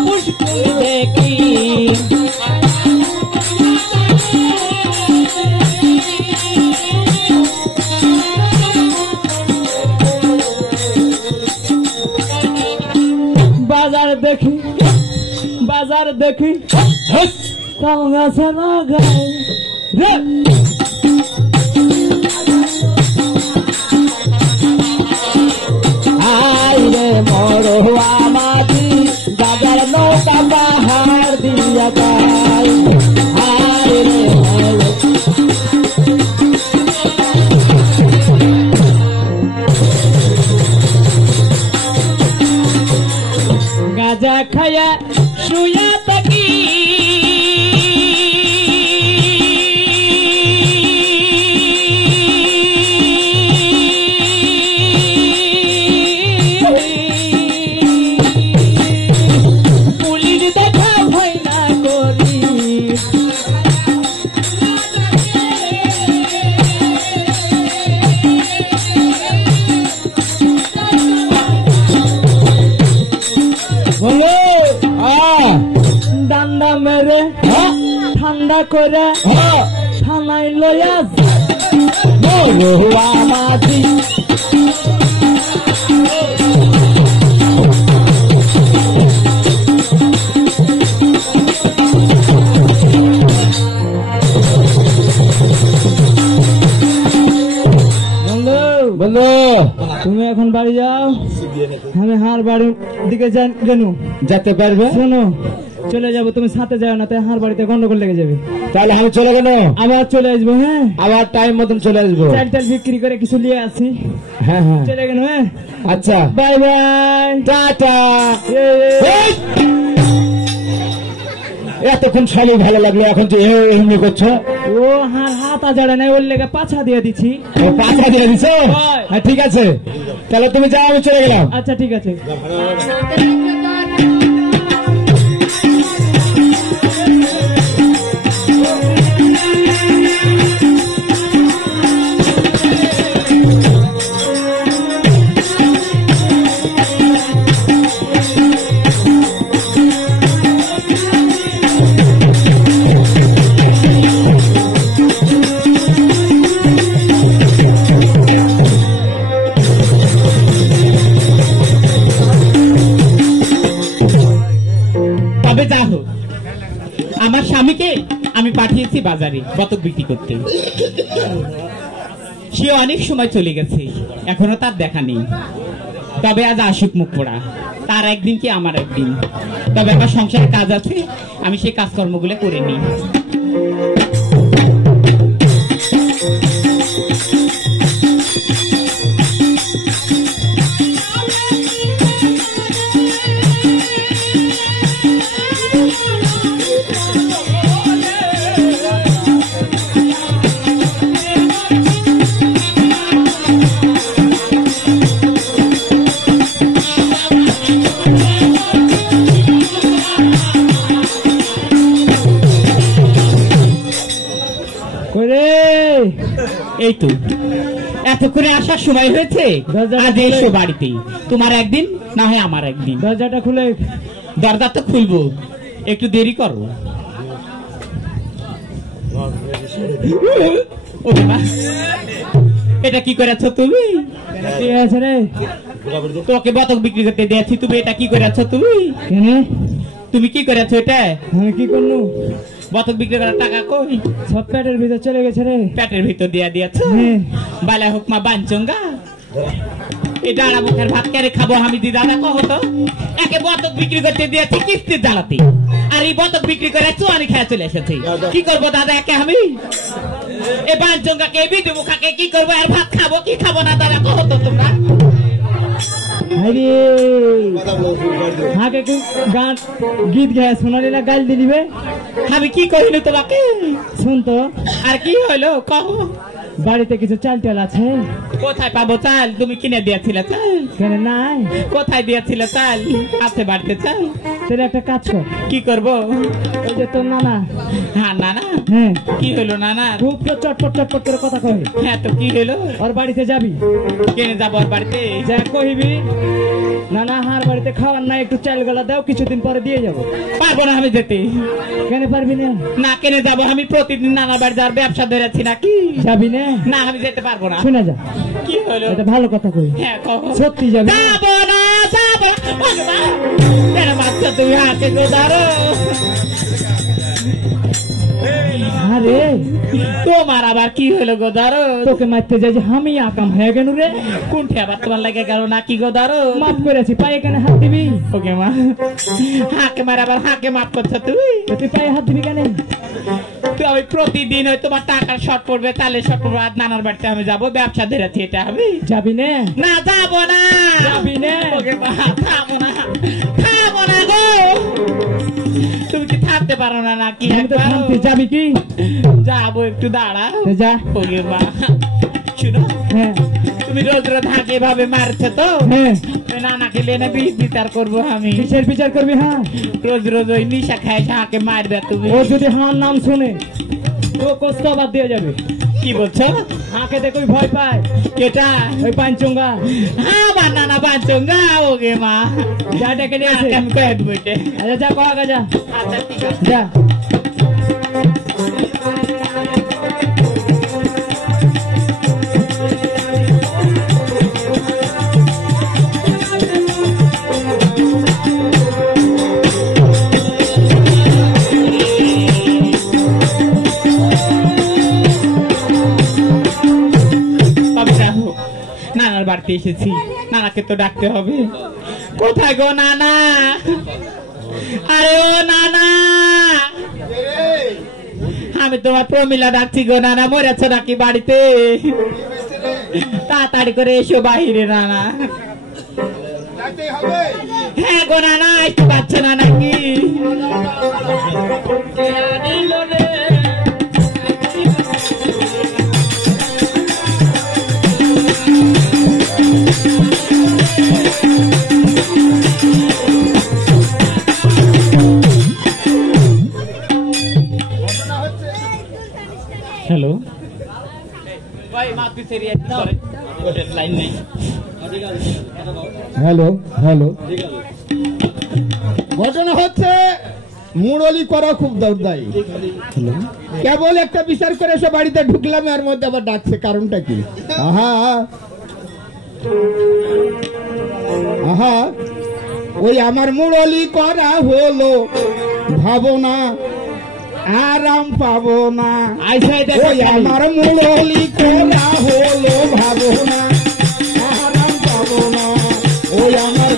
পুষ্কুল দেখি। বাজার দেখি, তাল গাছে লাগাই রে। মরহুয়া মাঝি গাজার নৌকা পাহাড় দিয়া যায় হায় রে হায় রে। গাজা খায়া শুয়া থাকি পুলিশ দেখা ভয় না করি ডান্ডা মেরে ঠান্ডা করে থানায় লইয়া মরহুয়া মাঝি বন্ধু তুমি এখন বাড়ি যাও, আমি হার বাড়ির দিকে জানু যেতে পারবে। শোনো চলে যাবো, তুমি সাথে যাও না, তাই হার বাড়িতে গন্ডগোল লেগে যাবে। তাহলে আমি চলে গেল, আবার চলে আসবো। হ্যাঁ আবার টাইম মতন চলে আসবো, চাল টাল বিক্রি করে কিছু নিয়ে আসি। হ্যাঁ হ্যাঁ চলে গেল। হ্যাঁ আচ্ছা বাই বাই টাটা। এতক্ষণ সবই ভালো লাগলো, এখন তো এমনি করছো। ও হার হাত আজাড়া নাই, ওর লেগে পাছা দিয়ে দিচ্ছি। পাছা দিয়ে দিছো? হ্যাঁ ঠিক আছে, তাহলে তুমি যাও, আমি চলে গেলাম। আচ্ছা ঠিক আছে। আমার স্বামীকে আমি পাঠিয়েছি বাজারে বতক বিক্রি করতে, সে অনেক সময় চলে গেছে, এখনো তার দেখা নেই। তবে আজ আসুক মুখ পোড়া, তার একদিন কি আমার একদিন। তবে আমার সংসারে কাজ আছে, আমি সেই কাজকর্মগুলো করে নিই। এই তো এত করে আসার সময় হয়েছে, আজ এসো বাড়িতে। তোমার একদিন না হয় আমার একদিন। দরজাটা খুলে, দরজা তো খুলবো, একটু দেরি করো। এটা কি করেছ তুমি? তোকে বতক বিক্রি করতে দিয়েছি, তুমি এটা কি করেছ? তুমি কি করেছ? এটা আমি কি করলো? বতক বিক্রি করার টাকা কই? সব পেটের ভিতর চলে গেছে রে। পেটের ভিতর দিয়া দিয়েছ? বালা হুকমা বাঞ্চঙ্গা, এটা আর মুখের ভাত কেড়ে খাবো আমি? দিদা দেখো হতো, একে বতক বিক্রি করতে দিয়েছি কিস্তির জ্বালাতে, আর এই বতক বিক্রি করে চুয়ানি খেয়ে চলে এসেছে। কি করবো দাদা একে আমি? এ বাঞ্চঙ্গাকে, এই বিধু মুখাকে কি করবো? আর ভাত খাবো কি খাবো না দাদা কো হতো তোমরা? গান গীত গায়ে শোনালি না, গাল দিলিবে। আমি কি করিনি তোমাকে? শুনতো আর কি হলো কহ? বাড়িতে কিছু চাল টাল আছে? কোথায় পাবো চাল? তুমি কিনে দিয়েছিলে চাল? কেন নাই? কোথায় দিয়েছিলে চাল? আছে বাড়িতে চাল? তাহলে একটা কাজ কর। কি করবো? ওই যে তোর নানা। হ্যাঁ নানা। হ্যাঁ কি হলো নানা? খুব তো চটপট চটপট করে কথা কয়। হ্যাঁ তো কি হলো? ওর বাড়িতে যাবি? কেন যাবো ওর বাড়িতে? যা কহিবি নানা হার বাড়িতে খাওয়ার নাই, একটু চাল গলা দাও, কিছুদিন পরে দিয়ে যাবো। পারবো না আমি যেতে। কেন পারবি না? না কেন যাবো? আমি প্রতিদিন নানা বাড়ি যাওয়ার ব্যবসা ধরেছি নাকি? যাবি না? না আমি যেতে পারবো না। শুনে যা। কি হলো? এটা ভালো কথা কই। হ্যাঁ কহ। সত্যি যাবি? যাবো না, যাবো না। বাচ্চা তুমি হাতে ধরো। আরে তোমার আবার কি হলো গো ধরো? তোকে মারতে যাই যে আমি আকাম হয়ে গেল রে। কোনটি আবার তোমার লাগে গেল না কি গো ধরো? মাফ করেছি, পায়ে কেন হাত দিবি? ওকে মা, হাঁকে মার আবার হাঁকে মাফ করছো তুই? তুই পায়ে হাত দিবি কেন? তুই আমি প্রতিদিন ওই তোমার টাকার শর্ট পড়বে, তাহলে শর্ট পড়বে, আর নানার বাড়িতে আমি যাবো, ব্যবসা ধরেছি, এটা আমি যাবি না? না যাবো না। যাবি না? ওকে মা, থামো না, থামো না গো। তুমি কি থামতে পারো না নাকি? আমি তো থামতে, যাবি কি? যাবো, একটু দাঁড়াও। যা। ওকে মা, শুনো, হ্যাঁ তুমি রোজ রোজ হাঁকে ভাবে মারছো তো, হ্যাঁ, ওই নানাকে লেনে বিচার করবো আমি। কিসের বিচার করবি? হ্যাঁ, রোজ রোজ ওই নিশা খায় হাঁকে মারবে তুমি। ও যদি আমার নাম শুনে তো কষ্ট বাদ দিয়ে যাবে। কি বলছো? হাঁকে দেখো ভয় পায়। কেটা? ওই পাঁচচঙ্গা। হ্যাঁ আমার নানা বাঁচঙ্গা। ওকে মা, যা ডেকে নিয়ে আসে। আমি কয়েক বইটে। আচ্ছা যা, কয়া যা, আচ্ছা ঠিক আছে। যা। নানার বাড়িতে এসেছি, নানাকে তো ডাকতে হবে। কোথায় গো নানা? আরে ও নানা, আমি তোমার প্রমিলা ডাকছি গো নানা, মরেছ নাকি বাড়িতে? তাড়াতাড়ি করে এসো বাহিরে নানা। হ্যাঁ গো নানা, আসতে পারছো না নাকি? হ্যালো, হ্যালো হ্যালো, ঘটনা হচ্ছে মুরলি করা খুব দরদাই। কেবল একটা বিচার করে এসে বাড়িতে ঢুকলাম, এর মধ্যে আবার ডাকছে, কারণটা কি? আহা আহা, ওই আমার মুরলি করা হলো, ভাবনা আরাম পাবো না। ওই আমার মুরলি করা হলো, ভাবনা আরাম পাবো না। ওই আমার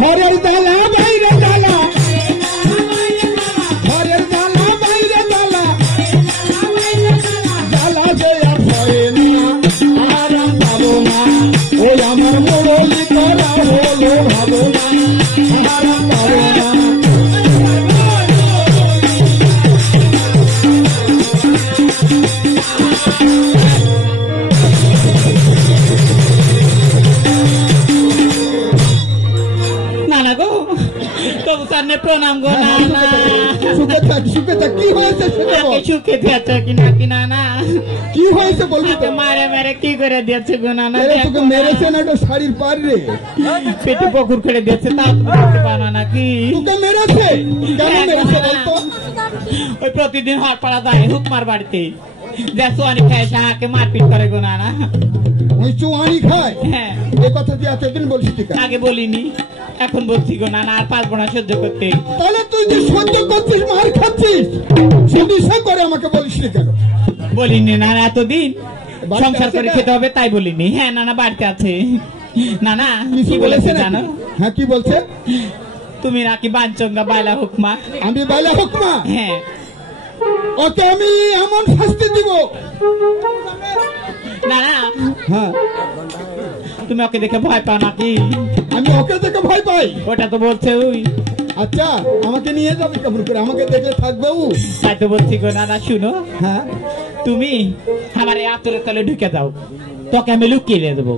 ঘরের দালা বাইরে দালা, ঘরের দালা বাইরে দালা, দালা যে আর ভয়ে না, আরাম পাবো না। ওই আমার মুরলি করা হলো, ভাবো না আরাম পাবো না। নানা গো, তবু সামনে প্রণাম গো নানা। সুখে থাক, সুখে থাক। কি হয়েছে সেটা বল। সুখে দিয়েছো কি নাকি নানা? কি হয়েছে বলবি তো? মারে মারে কি করে দিয়েছে গো নানা? এরা তোকে মেরেছে না, একটা শাড়ির পার রে। পেটে পুকুর করে দিয়েছে, তাও তুমি দেখতে পাও না নাকি? তোকে মেরেছে? কেন মেরেছে বলতো? ওই প্রতিদিন হরপাড়া যায় হুকমার বাড়িতে, যা সোয়ানি খায় সাহাকে মারপিট করে গো নানা। ওই চুয়ানি খায়? হ্যাঁ, এই কথা তুই এতদিন বলছিস কেন? আগে বলিনি, এখন বলছি গো নানা, আর পারবো না সহ্য করতে। তাহলে তুই যে সহ্য করছিস, মার খাচ্ছিস, শুধু সে করে আমাকে বলিস নি কেন? বলিনি নানা, এতদিন বাড়িতে সংসার আছে করে না? খেতে হবে তাই বলিনি। হ্যাঁ নানা, বাড়িতে আছে। নানা কিছু কি বলেছে বলেছে নাকি? জানো? হ্যাঁ কি বলছে? তুমি নাকি বাঞ্চঙ্গা বাইলা হুকমা। আমি বাইলা হুকমা? হ্যাঁ, ওকে আমি এমন শাস্তি দিব। নানা হ্যাঁ, তুমি ওকে দেখে ভয় পাও নাকি? আমি ওকে দেখে ভয় পাই? ওটা তো বলছে ওই। আচ্ছা, আমাকে নিয়ে যাবে কেমন করে? আমাকে দেখলে থাকবে ও? তাই তো বলছি গো নানা, শুনো, হ্যাঁ, তুমি আমার এই আতরের তলে ঢুকে যাও, তোকে আমি লুকিয়ে দিয়ে দেবো।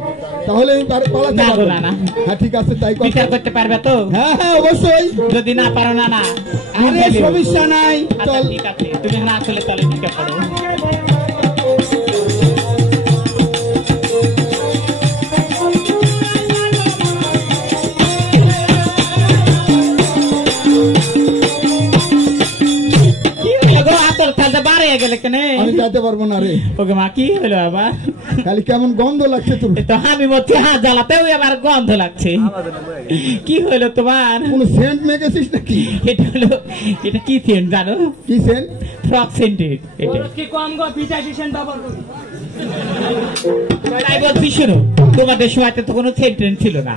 তাহলে আমি পালাতে না গো পারবো। নানা। হ্যাঁ ঠিক আছে, তাই কর। বিচার করতে পারবে তো? হ্যাঁ হ্যাঁ অবশ্যই। যদি না পারো নানা, আরে সমস্যা নাই, আচ্ছা চল। ঠিক আছে, তুমি না আসলে তলে ঢুকে পড়ো। পালিয়ে গেলে কেন? আমি যেতে পারবো না রে। ওকে মা কি হলো আবার? খালি কেমন গন্ধ লাগছে তোর। তো আমি মধ্যে হাত জ্বালাতেও আবার গন্ধ লাগছে। কি হলো তোমার? কোন সেন্ট মেখেছিস নাকি? এটা হলো, এটা কি সেন্ট জানো? কি সেন্ট? ফ্রক সেন্টেড এটা। তাই বলছি শোনো, তোমাদের সময় তো কোনো সেন্ট ছিল না,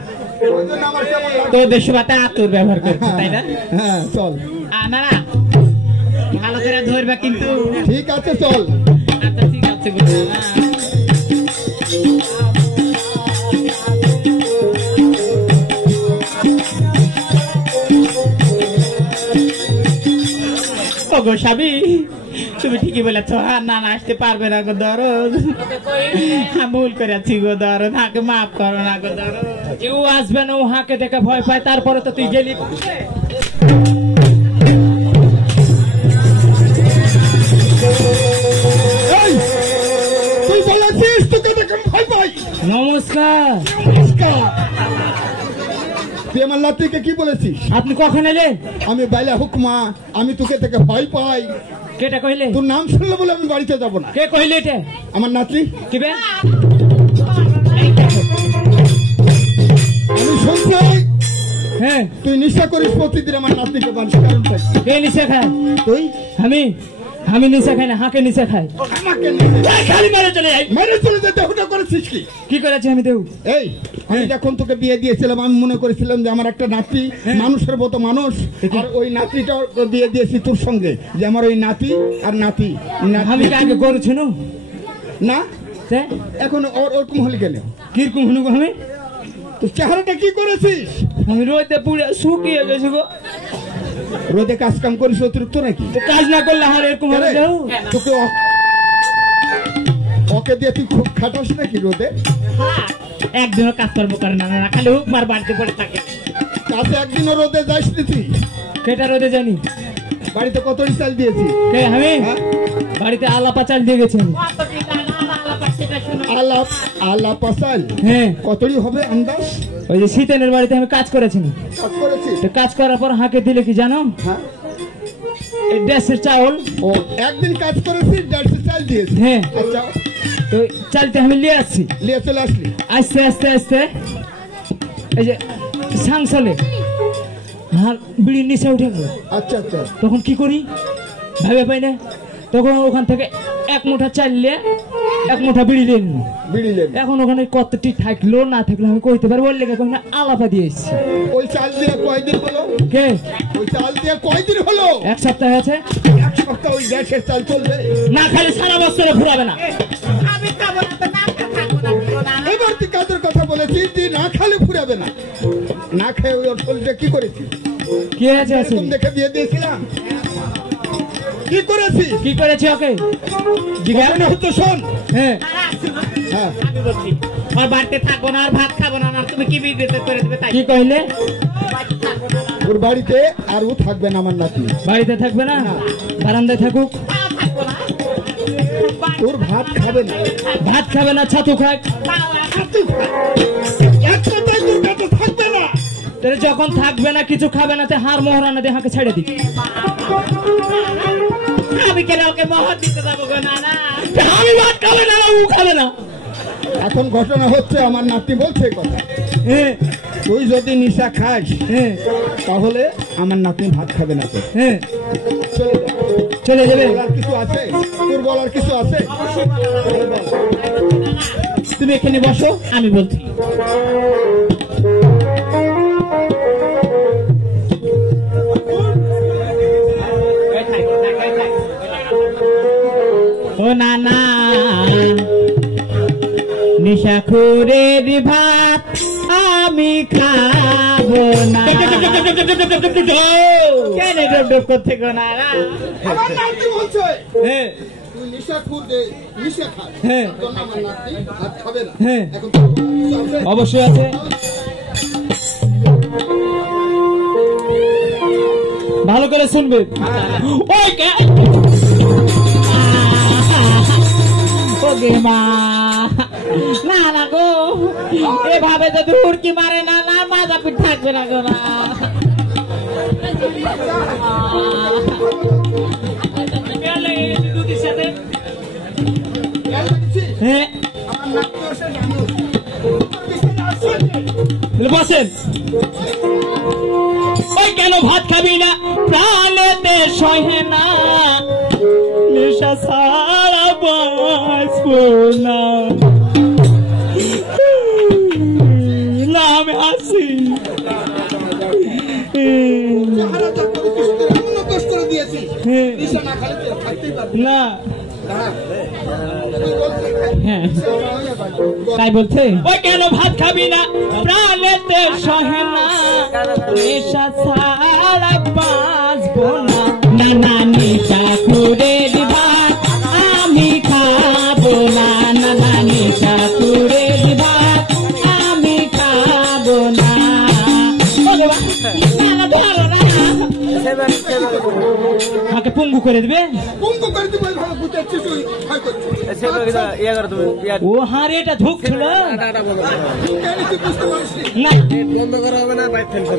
তোদের সময় আতর ব্যবহার করছে তাই না? হ্যাঁ চল। না না ভালো করে ধরবে কিন্তু। ঠিক আছে চল। আচ্ছা ঠিক আছে বলো না। ওগো স্বামী তুমি ঠিকই বলেছ, আর না আসতে পারবে না গো দরদ, ভুল করেছি গো দরদ, হাকে মাফ করো না গো দরদ। কেউ আসবে না, ও হাঁকে দেখে ভয় পায়, তারপরে তো তুই গেলি। তুই বলেছিস তোকে দেখে ভয় পাই। নমস্কার। তুই আমার লাতিকে কি বলেছিস? আপনি কখন এলেন? আমি বাইলা হুকমা, আমি তোকে থেকে ভয় পাই। কেটা কইলে? তোর নাম শুনলে বলে আমি বাড়িতে যাব না। কে কইলে এটা? আমার নাতি। কি বে? আমি শুনছি হ্যাঁ তুই নিশা করিস প্রতিদিন, আমার নাতিকে মানিস, কারণটা কি? কে নিচে খায়? তুই? আমি নিচে খাই না, হাঁকে নিচে খাই। আমাকে খালি মেরে চলে যাই। মেরে চলে যেতে ওটা করেছিস কি? কি করেছি আমি দেউ? এই আমি যখন তোকে বিয়ে দিয়েছিলাম আমি মনে করেছিলাম যে আমার একটা নাতি মানুষের মতো মানুষ, আর ওই নাতিটা বিয়ে দিয়েছি তোর সঙ্গে, যে আমার ওই নাতি আর নাতি। আমি কি আগে করেছি না সে এখন ওরকম হলে কেন? কিরকম হনু গো? আমি তোর চেহারাটা কি করেছিস? আমি রোদে পুড়ে শুকিয়ে গেছি গো। রোদে কাজ কাম করিস অতিরিক্ত নাকি? তো কাজ না করলে আমার এরকম হবে দেউ? তোকে ওকে দিয়ে তুই খুব খাটাস নাকি রোদে? একদিনও কাজকর্ম করে না, না খালি হুকমার বাড়িতে পড়ে থাকে। কাছে একদিনও রোদে যাইস নি তুই? কেটা রোদে জানি? বাড়িতে কত চাল দিয়েছি? কে আমি? হ্যাঁ? বাড়িতে আলাপা চাল দিয়ে গেছি আমি। আলাপ চাল? হ্যাঁ কতই হবে আন্দাজ? ওই যে শীতেনের বাড়িতে আমি কাজ করেছি না, কাজ করেছিস? তো কাজ করার পর হাঁকে দিলে কি জানো? হ্যাঁ। এই দেশের চাউল। ও একদিন কাজ করেছিস, 150 চাল দিয়েছি। হ্যাঁ। আচ্ছা তো চালটা আমি নিয়ে আসছি, নিয়ে চলে আসলি। আস্তে আস্তে আস্তে এই যে সাংসলে আর বিড়ির নিচে উঠে গেল। আচ্ছা আচ্ছা। তখন কি করি ভাবে পাই না, তখন ওখান থেকে এক মুঠা চাল নিয়ে এক মুঠা বিড়ি নিয়ে নিল। বিড়ি লেন। এখন ওখানে কতটি থাকলো না থাকলো আমি কইতে পারবো, বললে কখন আলাপা দিয়ে এসছি। ওই চাল দিয়ে কয়দিন হলো? কে? ওই চাল দিয়ে কয়দিন হলো? এক সপ্তাহ আছে। এক সপ্তাহ ওই গ্যাসের চাল চলবে? না খালি সারা বছরে ফুরাবে না। আমি খাবো না তো না খাবো না। এবার তুই কাদের কথা বলেছিস যে না খালে ফুরাবে না? না খেয়ে ওই ওর শরীরটা কি করেছিস? কি আছে আছে? এরকম দেখে বিয়ে দিয়েছিলাম। কি করেছিস? কি করেছি ওকে? জিজ্ঞাসা হচ্ছে শোন। হ্যাঁ হ্যাঁ আমি বলছি আর বাড়িতে থাকবো না, আর ভাত খাবো না, আর তুমি কি বিক্রি করে দেবে তাই? কি কইলে? ওর বাড়িতে আর ও থাকবে না আমার নাতি। বাড়িতে থাকবে না, বারান্দায় থাকুক। তোর ভাত খাবে না। ভাত খাবে না, ছাতু খাক। এক কথায় তোর কাছে থাকবে না। তাহলে যখন থাকবে না কিছু খাবে না, তে হার মোহরানা দিয়ে হাঁকে ছেড়ে দিই। আমি কেন ওকে মোহর দিতে যাবো গো? না না আমি ভাত খাবে না, ও খাবে না। এখন ঘটনা হচ্ছে আমার নাতি বলছে এই কথা, হ্যাঁ তুই যদি নিশা খাস হ্যাঁ তাহলে আমার নাতি ভাত খাবে না। তো হ্যাঁ চলে যা। চলে যাবে। বলার কিছু আছে? তোর বলার কিছু আছে? তুমি এখানে বসো, আমি বলছি। ও না না নিশাখুরের ভাত আমি খাবো না। কেন ডব ডব করতে গো না? আমার নাতি বলছে হ্যাঁ তুই নিশা খুঁড়ে নিশা খাস, হ্যাঁ তোর না আমার নাতি ভাত খাবে না। হ্যাঁ এখন তোর কিছু আছে? অবশ্যই আছে। ভালো করে শুনবে। ওই কে ওগে মা, না না গো, এভাবে যদি হুড়কি মারে না, না মাজা পিঠ থাকবে না গো। না বসেন। ওই কেন ভাত খাবি না প্রাণেতে সহে না, নেশা ছাড়া বাঁচবো না। না আমি আসি না। হ্যাঁ তাই বলছে। ওই কেন ভাত খাবি না প্রাণেতে সহে না, নেশা ছাড়া বাঁচবো না। না নেশা করে ভাত আমি খাবো না, না নেশা করে ভাত আমি খাবো না। আমাকে পঙ্গু করে দেবে। ও হারে এটা ধুক ছিল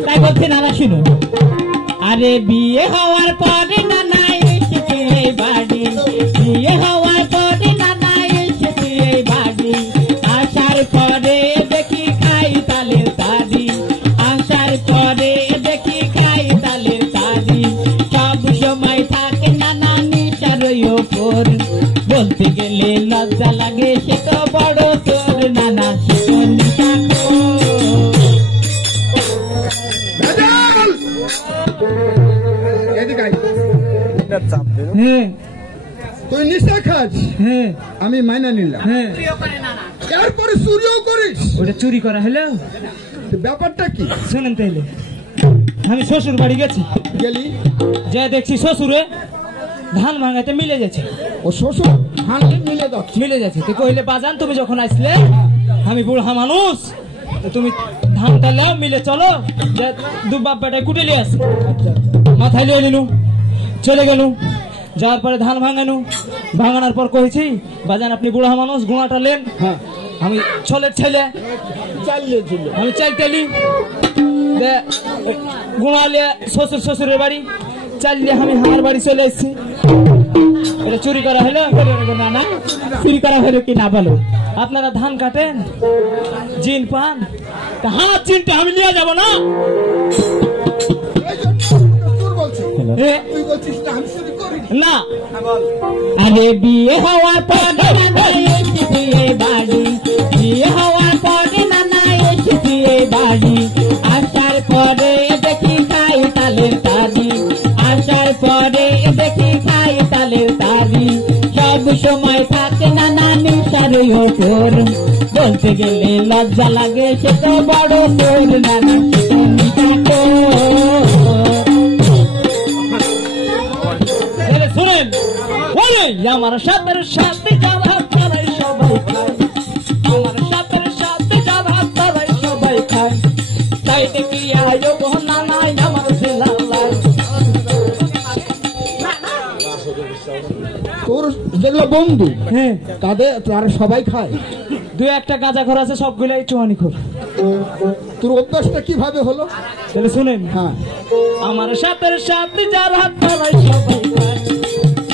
তাই বলছে। নানা শুনো, আরে বিয়ে হওয়ার পরে নানা এসেছে এই বাড়ি, বিয়ে হওয়ার পরে নানা এসেছে এই বাড়ি। আসার পরে দেখি খাই তালের তারি, আসার পরে দেখি খাই তালের তারি। সব সময় থাকে নানা নিশার ওপর, বলতে গেলে লজ্জা লাগে সে তো বড় তোর। নানা সে তো নিশা তুই নিশা খাস, আমি মাইনা নিলাম। এরপরে চুরিও করিস। ওটা চুরি করা হলো? ব্যাপারটা কি শুনেন তাইলে। আমি শ্বশুর বাড়ি গেছি, গেলি যা দেখছি শ্বশুরে ধান ভাঙাতে মিলে যাচ্ছে। ও শ্বশুর ধান মিলে যাচ্ছে। তো কইলে বাজান তুমি যখন আসলে আমি বুড়া মানুষ, তুমি ধানটা লো মিলে চলো, দু বাপ বেটায় কুটে নিয়ে আসি। মাথায় লিয়ে নিলু, চলে গেল। যাওয়ার পরে ধান ভাঙানো, ভাঙানোর পর কয়েছি বাজান আপনি বুড়া মানুষ গুঁড়াটা লেন। আমি ছলের ছেলে, আমি চাল টেলি গুঁড়া লিয়ে শ্বশুরের বাড়ি চালিয়ে আমি আমার বাড়ি চলে এসেছি। এটা চুরি করা হলো? না না, চুরি করা হলো কি না বলো। আপনারা ধান কাটেন, জিন পান, তা আমার জিনটা আমি নিয়ে যাবো না। না আরে বিয়ে হওয়ার পরে এসেছি এই বাড়ি, বিয়ে হওয়ার পরে নানা এসেছি এই বাড়ি। আসার পরে দেখি খাই তালের তারি, আসার পরে দেখি খাই তালের তারি। সব সময় থাকে নানা নিশার ওপর, বলতে গেলে লজ্জা লাগে সে তো বড় তোর। নানা শুনেন, বলে আমার সাথে সাথে যাওয়া তারাই সবাই খায়, আমার সাথে সাথে যাওয়া তারাই সবাই খায়। তাই দেখি আয়ো না নাই আমার জেলায়। তোর যেগুলো বন্ধু তাদের তারা সবাই খায়। দু একটা গাঁজা ঘর আছে, সবগুলাই চুয়ানি খোর। তোর অভ্যাসটা কিভাবে হলো তাহলে শুনেন। হ্যাঁ, আমার সাথে সাথে যারা তারাই সবাই খায়,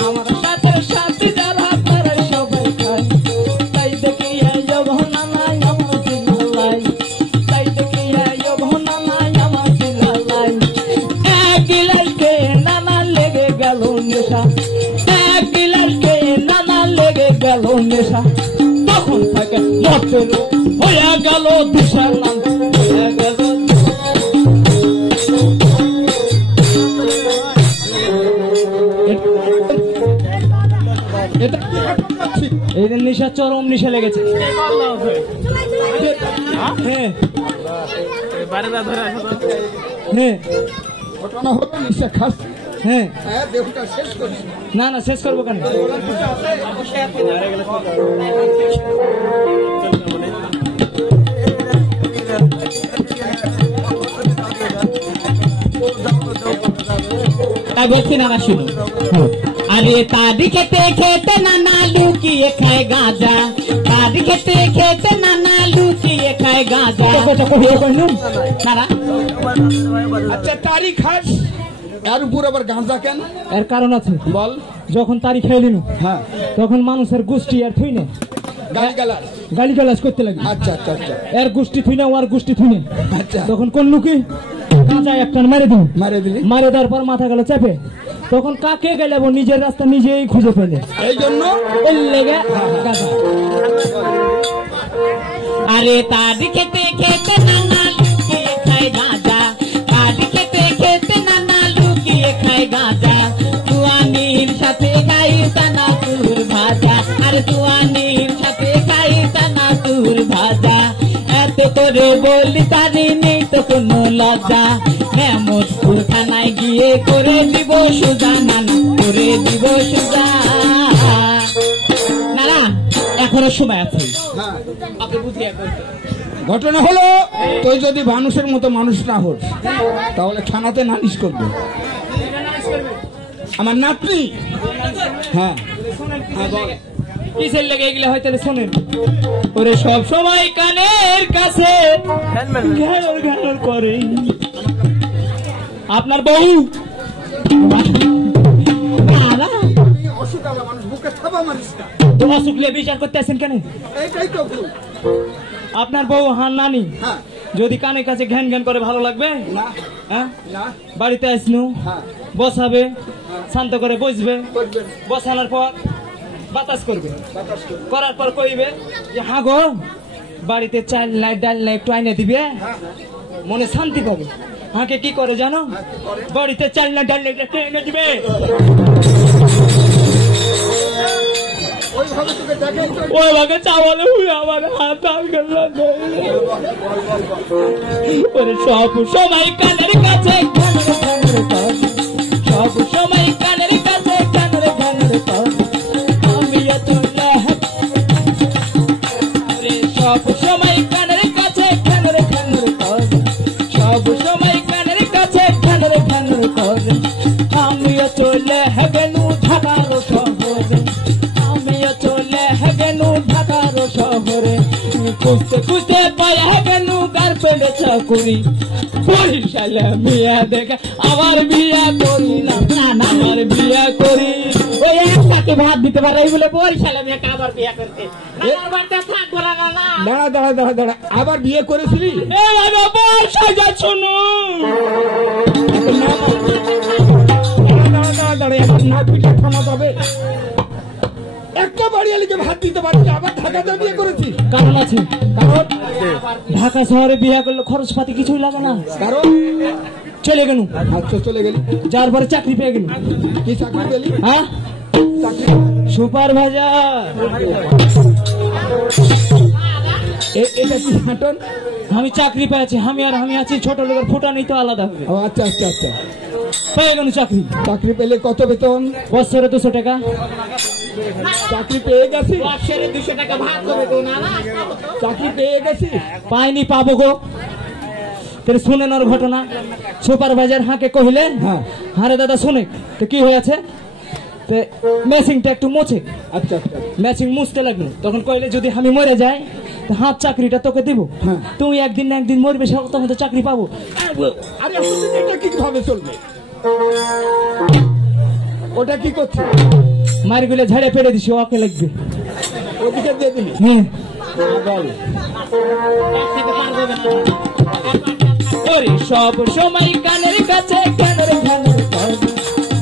আমার সাথে সাথে যারা তারাই সবাই খায়। তাই দেখি আয়ো না নাই আমার জেলায়, তাই দেখি আয়ো না নাই আমার জেলায়। এক গিলাসকে নানা লেগে গেল নেশা, এক গিলাসকে নানা লেগে গেল নেশা। তখন থেকে মতের হয়ে গেল দিশা, নাম হয়ে গেল। এই নেশা চরম নেশা লেগেছে। ঘটনা হলো নিশা খাস। হ্যাঁ দেহটা শেষ করিস। না না, শেষ করবো কেন? তাই বলছি না, শুনো। আরে তারি খেতে খেতে নানা লুকিয়ে খায় গাঁজা, তারি খেতে খেতে নানা লুকিয়ে খায় গাঁজা। নানা আচ্ছা, তারি খাস, এর উপর আবার গাঁজা কেন? এর কারণ আছে, বল। যখন তারি খেয়ে নিল, হ্যাঁ, তখন মানুষের গোষ্ঠী আর থুই না গালি গালার গালিগালাজ করতে লাগে। আচ্ছা আচ্ছা আচ্ছা এর গোষ্ঠী থুইনা ওর গোষ্ঠী থুইনে আচ্ছা তখন করলু কি কাঁচা একটা মেরে দিন, মারে দিলি মারে দেওয়ার পর মাথা গেল চেপে, তখন কাকে গেলে নিজের রাস্তা নিজেই খুঁজে পেলে, এই জন্য ওর লেগে গাধা। আরে তার খেতে খেতে নানা লুকিয়ে খায় গাঁজা, তার খেতে খেতে নানা লুকিয়ে খায় গাঁজা, তুয়ানির সাথে খাই টানা তুর ভাজা, আরে তুয়ানির সাথে খাই টানা তুর ভাজা, এত করে বলি তারি নেই তো কোনো লজ্জা, হেমতপুর থানায় গিয়ে করে দিব সুজা, নানা করে দিব সুজা। নানা এখনো সময় আছে, হ্যাঁ আপনি বুঝিয়ে বলতে। ঘটনা হলো তুই যদি মানুষের মতো মানুষ না হোস তাহলে থানাতে নালিশ করবে। আমার নাতনি হ্যাঁ কিসের লেগে এগুলো হয় তাহলে শোনেন। ওরে সব সময় কানের কাছে ঘ্যানোর ঘ্যানোর করে আপনার বউ। মানুষ বুকে থাবা মারিস না, তোমার শুকলে বিচার করতে আসেন কেন? এইটাই তো ভুল। আপনার বউ হান নানি হ্যাঁ যদি কানের কাছে ঘ্যান ঘ্যান করে ভালো লাগবে? না হ্যাঁ না বাড়িতে আসনু হ্যাঁ বসাবে, শান্ত করে বসবে, করবেন বসানোর পর বাতাস করবে, বাতাস করবেন। করার পর কইবে যে হ্যাঁ গো বাড়িতে চাল নাই ডাল নাই একটু আইনে দিবে, মনে শান্তি পাবে। হাঁকে কি করে জানো? বাড়িতে চাল না ডাল নাই একটু এনে দিবে। ওইভাবে তোকে দেখে তো ওই ভাগে চাওয়ালে হুই আমার হাত ডাল গেল। ওরে সব সময় কানের কাছে সব সময় কানের কাছে কানের কানের আমি এত সব সময় কানের কাছে কানের কানের সব সময় কানের কাছে কানের কানের আমি চলে গেলু ঢাকার শহরে, আমি চলে গেলু ঢাকার শহরে, খুঁজতে খুঁজতে পায়া গেলু গার পেলে চাকুরি, বরিশালে মিয়া দেখে আবার বিয়া করি না, না আমার বিয়া করি। ওই একটাকে ভাত দিতে পারে এই বলে বরিশালে মেয়ে আবার বিয়ে করতে, নানার বাড়িতে থাকবো না নানা। দাঁড়া দাঁড়া দাঁড়া দাঁড়া, আবার বিয়ে করেছিলি? এই বাবা সাজা শোনো, দাঁড়া দাঁড়া দাঁড়া, এবার না পিঠে থামাতে হবে। একটা বাড়িয়ালিকে ভাত দিতে পারছি, আবার ঢাকাতে বিয়ে করেছি? কারণ আছে, কারণ ঢাকা শহরে বিয়া করলে খরচপাতি কিছুই লাগে না, কারণ চলে গেল। আচ্ছা চলে গেলি, যার পরে চাকরি পেয়ে গেল। কি চাকরি পেলি? হ্যাঁ চাকরি সুপারভাইজার। এটা কি হাঁটন? আমি চাকরি পেয়েছি, আমি আছি ছোট লোকের ফুটানি তো আলাদা হবে। ও আচ্ছা আচ্ছা আচ্ছা, পেয়ে গেল চাকরি, চাকরি পেলে কত বেতন? বছরে 200 টাকা। চাকরি পেয়ে গেছি, বছরে 200 টাকা ভাত করবে তো নানা। চাকরি পেয়ে গেছি। পাইনি, পাবো গো। তাহলে শুনেন ওর ঘটনা। সুপারভাইজার হাঁকে কহিলেন হ্যাঁ আরে দাদা শুনে তো কি হয়েছে, মেশিনটা একটু মোছে। আচ্ছা আচ্ছা ম্যাচিং মুছতে লাগলো, তখন কইলে যদি আমি মরে যাই তো হাত চাকরিটা তোকে দিব, হ্যাঁ। তুই একদিন না একদিন মরবে, তখন তো চাকরি পাবো। আরে এটা কিভাবে চলবে? ওটা কি করছে? মারগুলো ঝাড়ে পেড়ে দিছি, ওকে লাগবে। ওদিকে দিয়ে দিলি? হ্যাঁ বল। ওরে সব সময় কানের কাছে কানের ঘানের কাজ,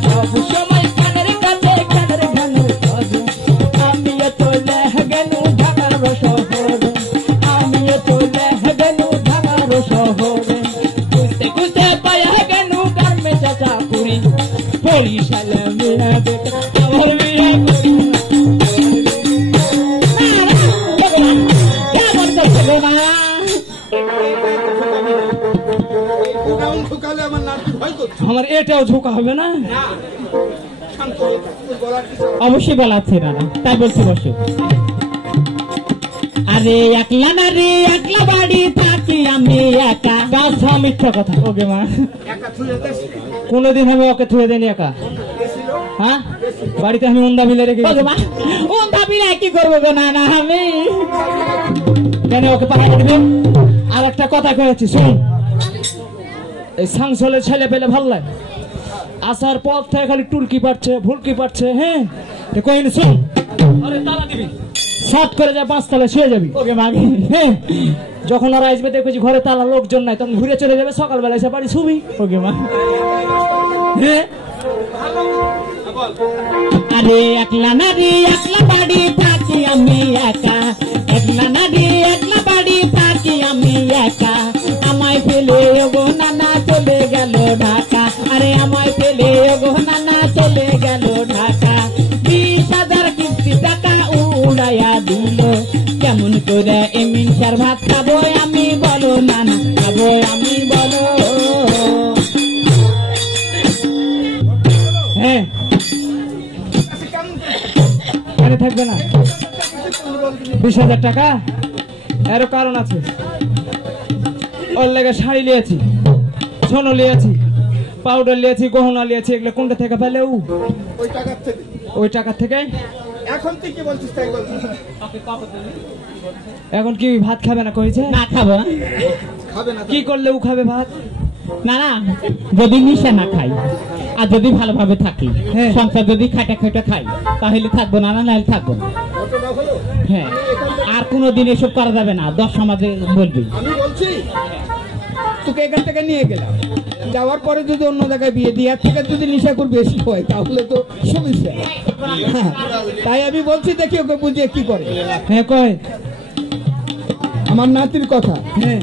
সব সময় কানের কাছে কানের ঘানের কাজ, আমি চলে গেলু ঢাকার শহরে, আমি চলে গেলু ঢাকার শহরে, খুঁজতে খুঁজতে পায়া গেলু গার্মেন্টে চাকুরি, বরিশালে মিয়া দেখে আমার বিয়া করি। কেমন দেখলো না? ঢুকালে আমার নাতি ভয় করছে। আমার এটাও ঝোঁকা হবে না? শান্ত হয়ে থাক, তোর বলার কিছু নেই। অবশ্যই বলাচ্ছে নানা, তাই বলছি বসে। আরে একলা না রে একলা বাড়ি থাকি আমি একা। গাছ মিথ্যা কথা। ওকে মা, একা থুয়ে দেশ কোনোদিন আমি ওকে থুয়ে দেনি একা। গেছিল, হ্যাঁ বাড়িতে আমি উন্দা মিলে রেখে ওকে মা, ও ভাবি না কি করবো গো নানা আমি। কেন ওকে পাঠিয়ে দিবে? আর একটা কথা কয়েছি শুন, এই সাংসলে ছেলে পেলে ভাল লাগে, আসার পর থেকে খালি টুলকি পাচ্ছে ভুলকি পাচ্ছে। হ্যাঁ কইনি শুন, আরে তারা দিবি সাত করে যা 5 তলায় শুয়ে যাবি। ওকে মাগে হ্যাঁ, যখন ওরা আসবে দেখবি ঘরে তালা লোকজন নাই, তখন ঘুরে চলে যাবে, সকালবেলা এসে বাড়ি শুবি। ওকে মা। হ্যাঁ, আরে একলা নারী একলা বাড়ি থাকি আমি একা, একলা নারী একলা বাড়ি থাকি আমি একা, আমায় ফেলে গো নানা চলে গেল ঢাকা, আরে আমায় ফেলে গো নানা চলে গেল ঢাকা, 20,000 কিস্তি টাকা উড়াইয়া দিল, কেমন করে এমিন সার ভাত খাবো আমি বলো নানা, খাবো আমি বলো। হ্যাঁ, থাকবে না 20,000 টাকা, এরও কারণ আছে। ওর লেগে শাড়ি লিয়েছি, সোনো লিয়েছি, পাউডার লিয়েছি, গহনা লিয়েছি, এগুলো কোনটা থেকে পেলে? ওই টাকার থেকে। ওই টাকা থেকে। এখন তুই কি বলছিস তাই বলছিস? এখন কি ভাত খাবে না কইছে? না খাবো না। খাবে না কি করলে ও খাবে ভাত? না না, যদি নিশা না খাই আর যদি ভালোভাবে থাকি, হ্যাঁ। সংসার যদি খাটা খাটা খাই তাহলে থাকবো না, না নাহলে থাকবো না। ঘটনা হলো হ্যাঁ, আর কোনোদিন এসব করা যাবে না, 10 সমাজে বলবি। আমি বলছি তোকে এখান থেকে নিয়ে গেলাম, যাওয়ার পরে যদি অন্য জায়গায় বিয়ে দিয়ে থেকে যদি নেশাখোর বেশি হয় তাহলে তো সমস্যা। হ্যাঁ, তাই আমি বলছি দেখি ওকে বুঝিয়ে কি করে। হ্যাঁ কয়, আমার নাতির কথা, হ্যাঁ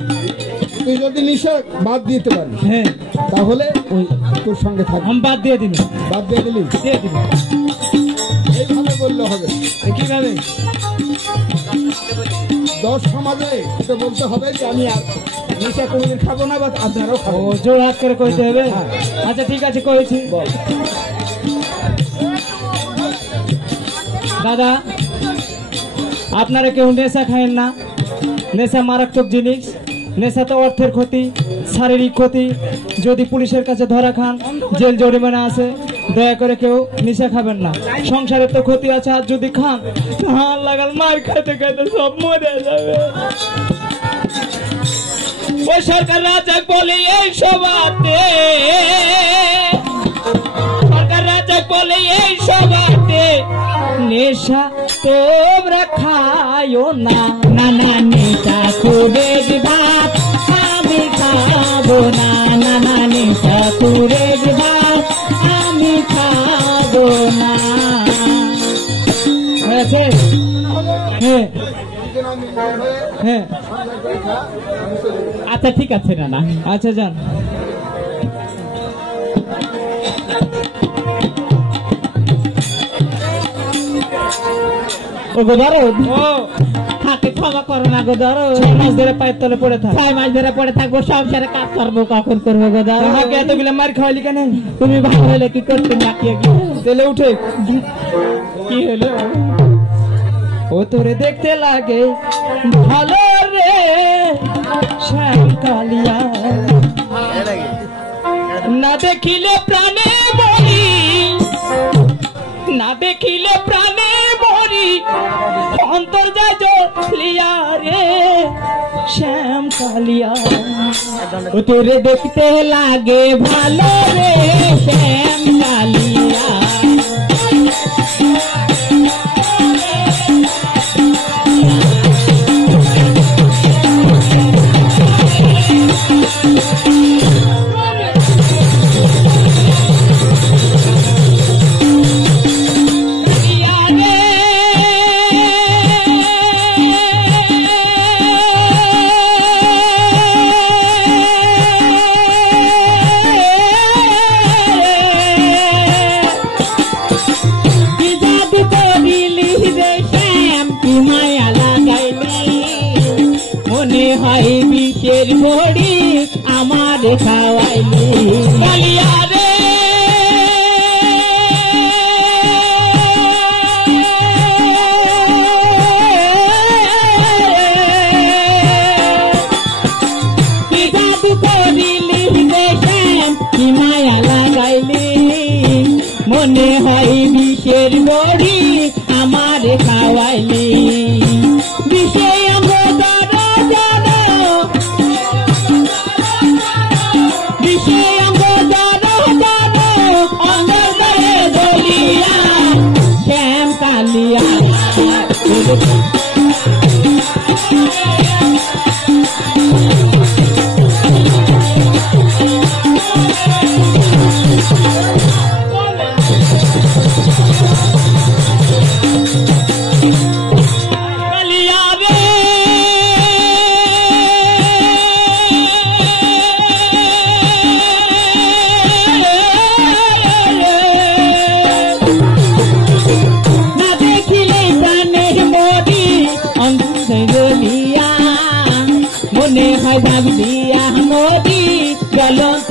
তুই যদি নেশা বাদ দিতে পারিস হ্যাঁ, তাহলে ওই তোর সঙ্গে থাকবি। আমি বাদ দিয়ে দিন, বাদ দিয়ে দিলি দিয়ে দিন। এইভাবে বললে হবে। কিভাবে? 10 সমাজে তো বলতে হবে যে আমি আর নেশা কোনদিন খাবো না, বা আপনারাও ও খাবো। জোর হাত করে কইতে হবে। আচ্ছা ঠিক আছে, কইছি। দাদা, আপনারা কেউ নেশা খায়েন না, নেশা মারাত্মক জিনিস, নেশা তো অর্থের ক্ষতি, শারীরিক ক্ষতি, যদি পুলিশের কাছে ধরা খান জেল জরিমানা আছে, দয়া করে কেউ নেশা খাবেন না, সংসারের তো ক্ষতি আছে, আর যদি খান ধান লাগাল মার খাইতে খাইতে সব মরে যাবে। ও সরকার রাজাক বলে এই সভাতে, সরকার রাজাক বলে এই সভাতে, নেশা তোমরা খায়ও না, না না নেশা করে ভাত আমি খাবো না, না না নেশা করে ভাত আমি খাবো না। হয়েছে? হ্যাঁ হ্যাঁ, আচ্ছা ঠিক আছে না না, আচ্ছা যান। ও গো ধরো, ও হাতে ক্ষমা করো না গো ধরো, 6 মাস ধরে পায়ের তলে পড়ে থাক। 6 মাস ধরে পড়ে থাকবো, সংসারে কাজ করবো, কখন করবো গো ধরো? আমাকে এতগুলো মার খাওয়ালি কেন? তুমি ভালো হলে কি করতে ডাকিয়ে তেলে উঠে কি হলো? ও তোরে দেখতে লাগে ভালো রে শ্যাম কালিয়া, না দেখিলে প্রাণে মরি, না দেখিলে প্রাণে মরি, অন্তর যায় জ্বলিয়া রে শ্যাম কালিয়া। ও তোরে দেখতে লাগে ভালো রে শ্যাম কালিয়া, হয় বিষের ঘড়ি আমার খাওয়াইলি কালিয়া রে, কি জাদু করিলি রে শ্যাম কি মায়া লাগাইলি, মনে হয় বিষের ঘড়ি আমার খাওয়াইলি, বিষে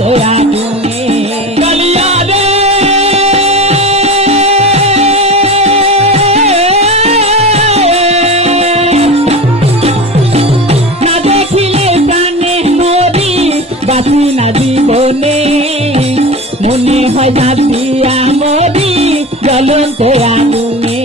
আগুনে কালিয়া রে না দেখিলে প্রাণে মরি বাঁচি না জীবনে মনে হয় জাতিয়া মরি জ্বলন্ত আগুনে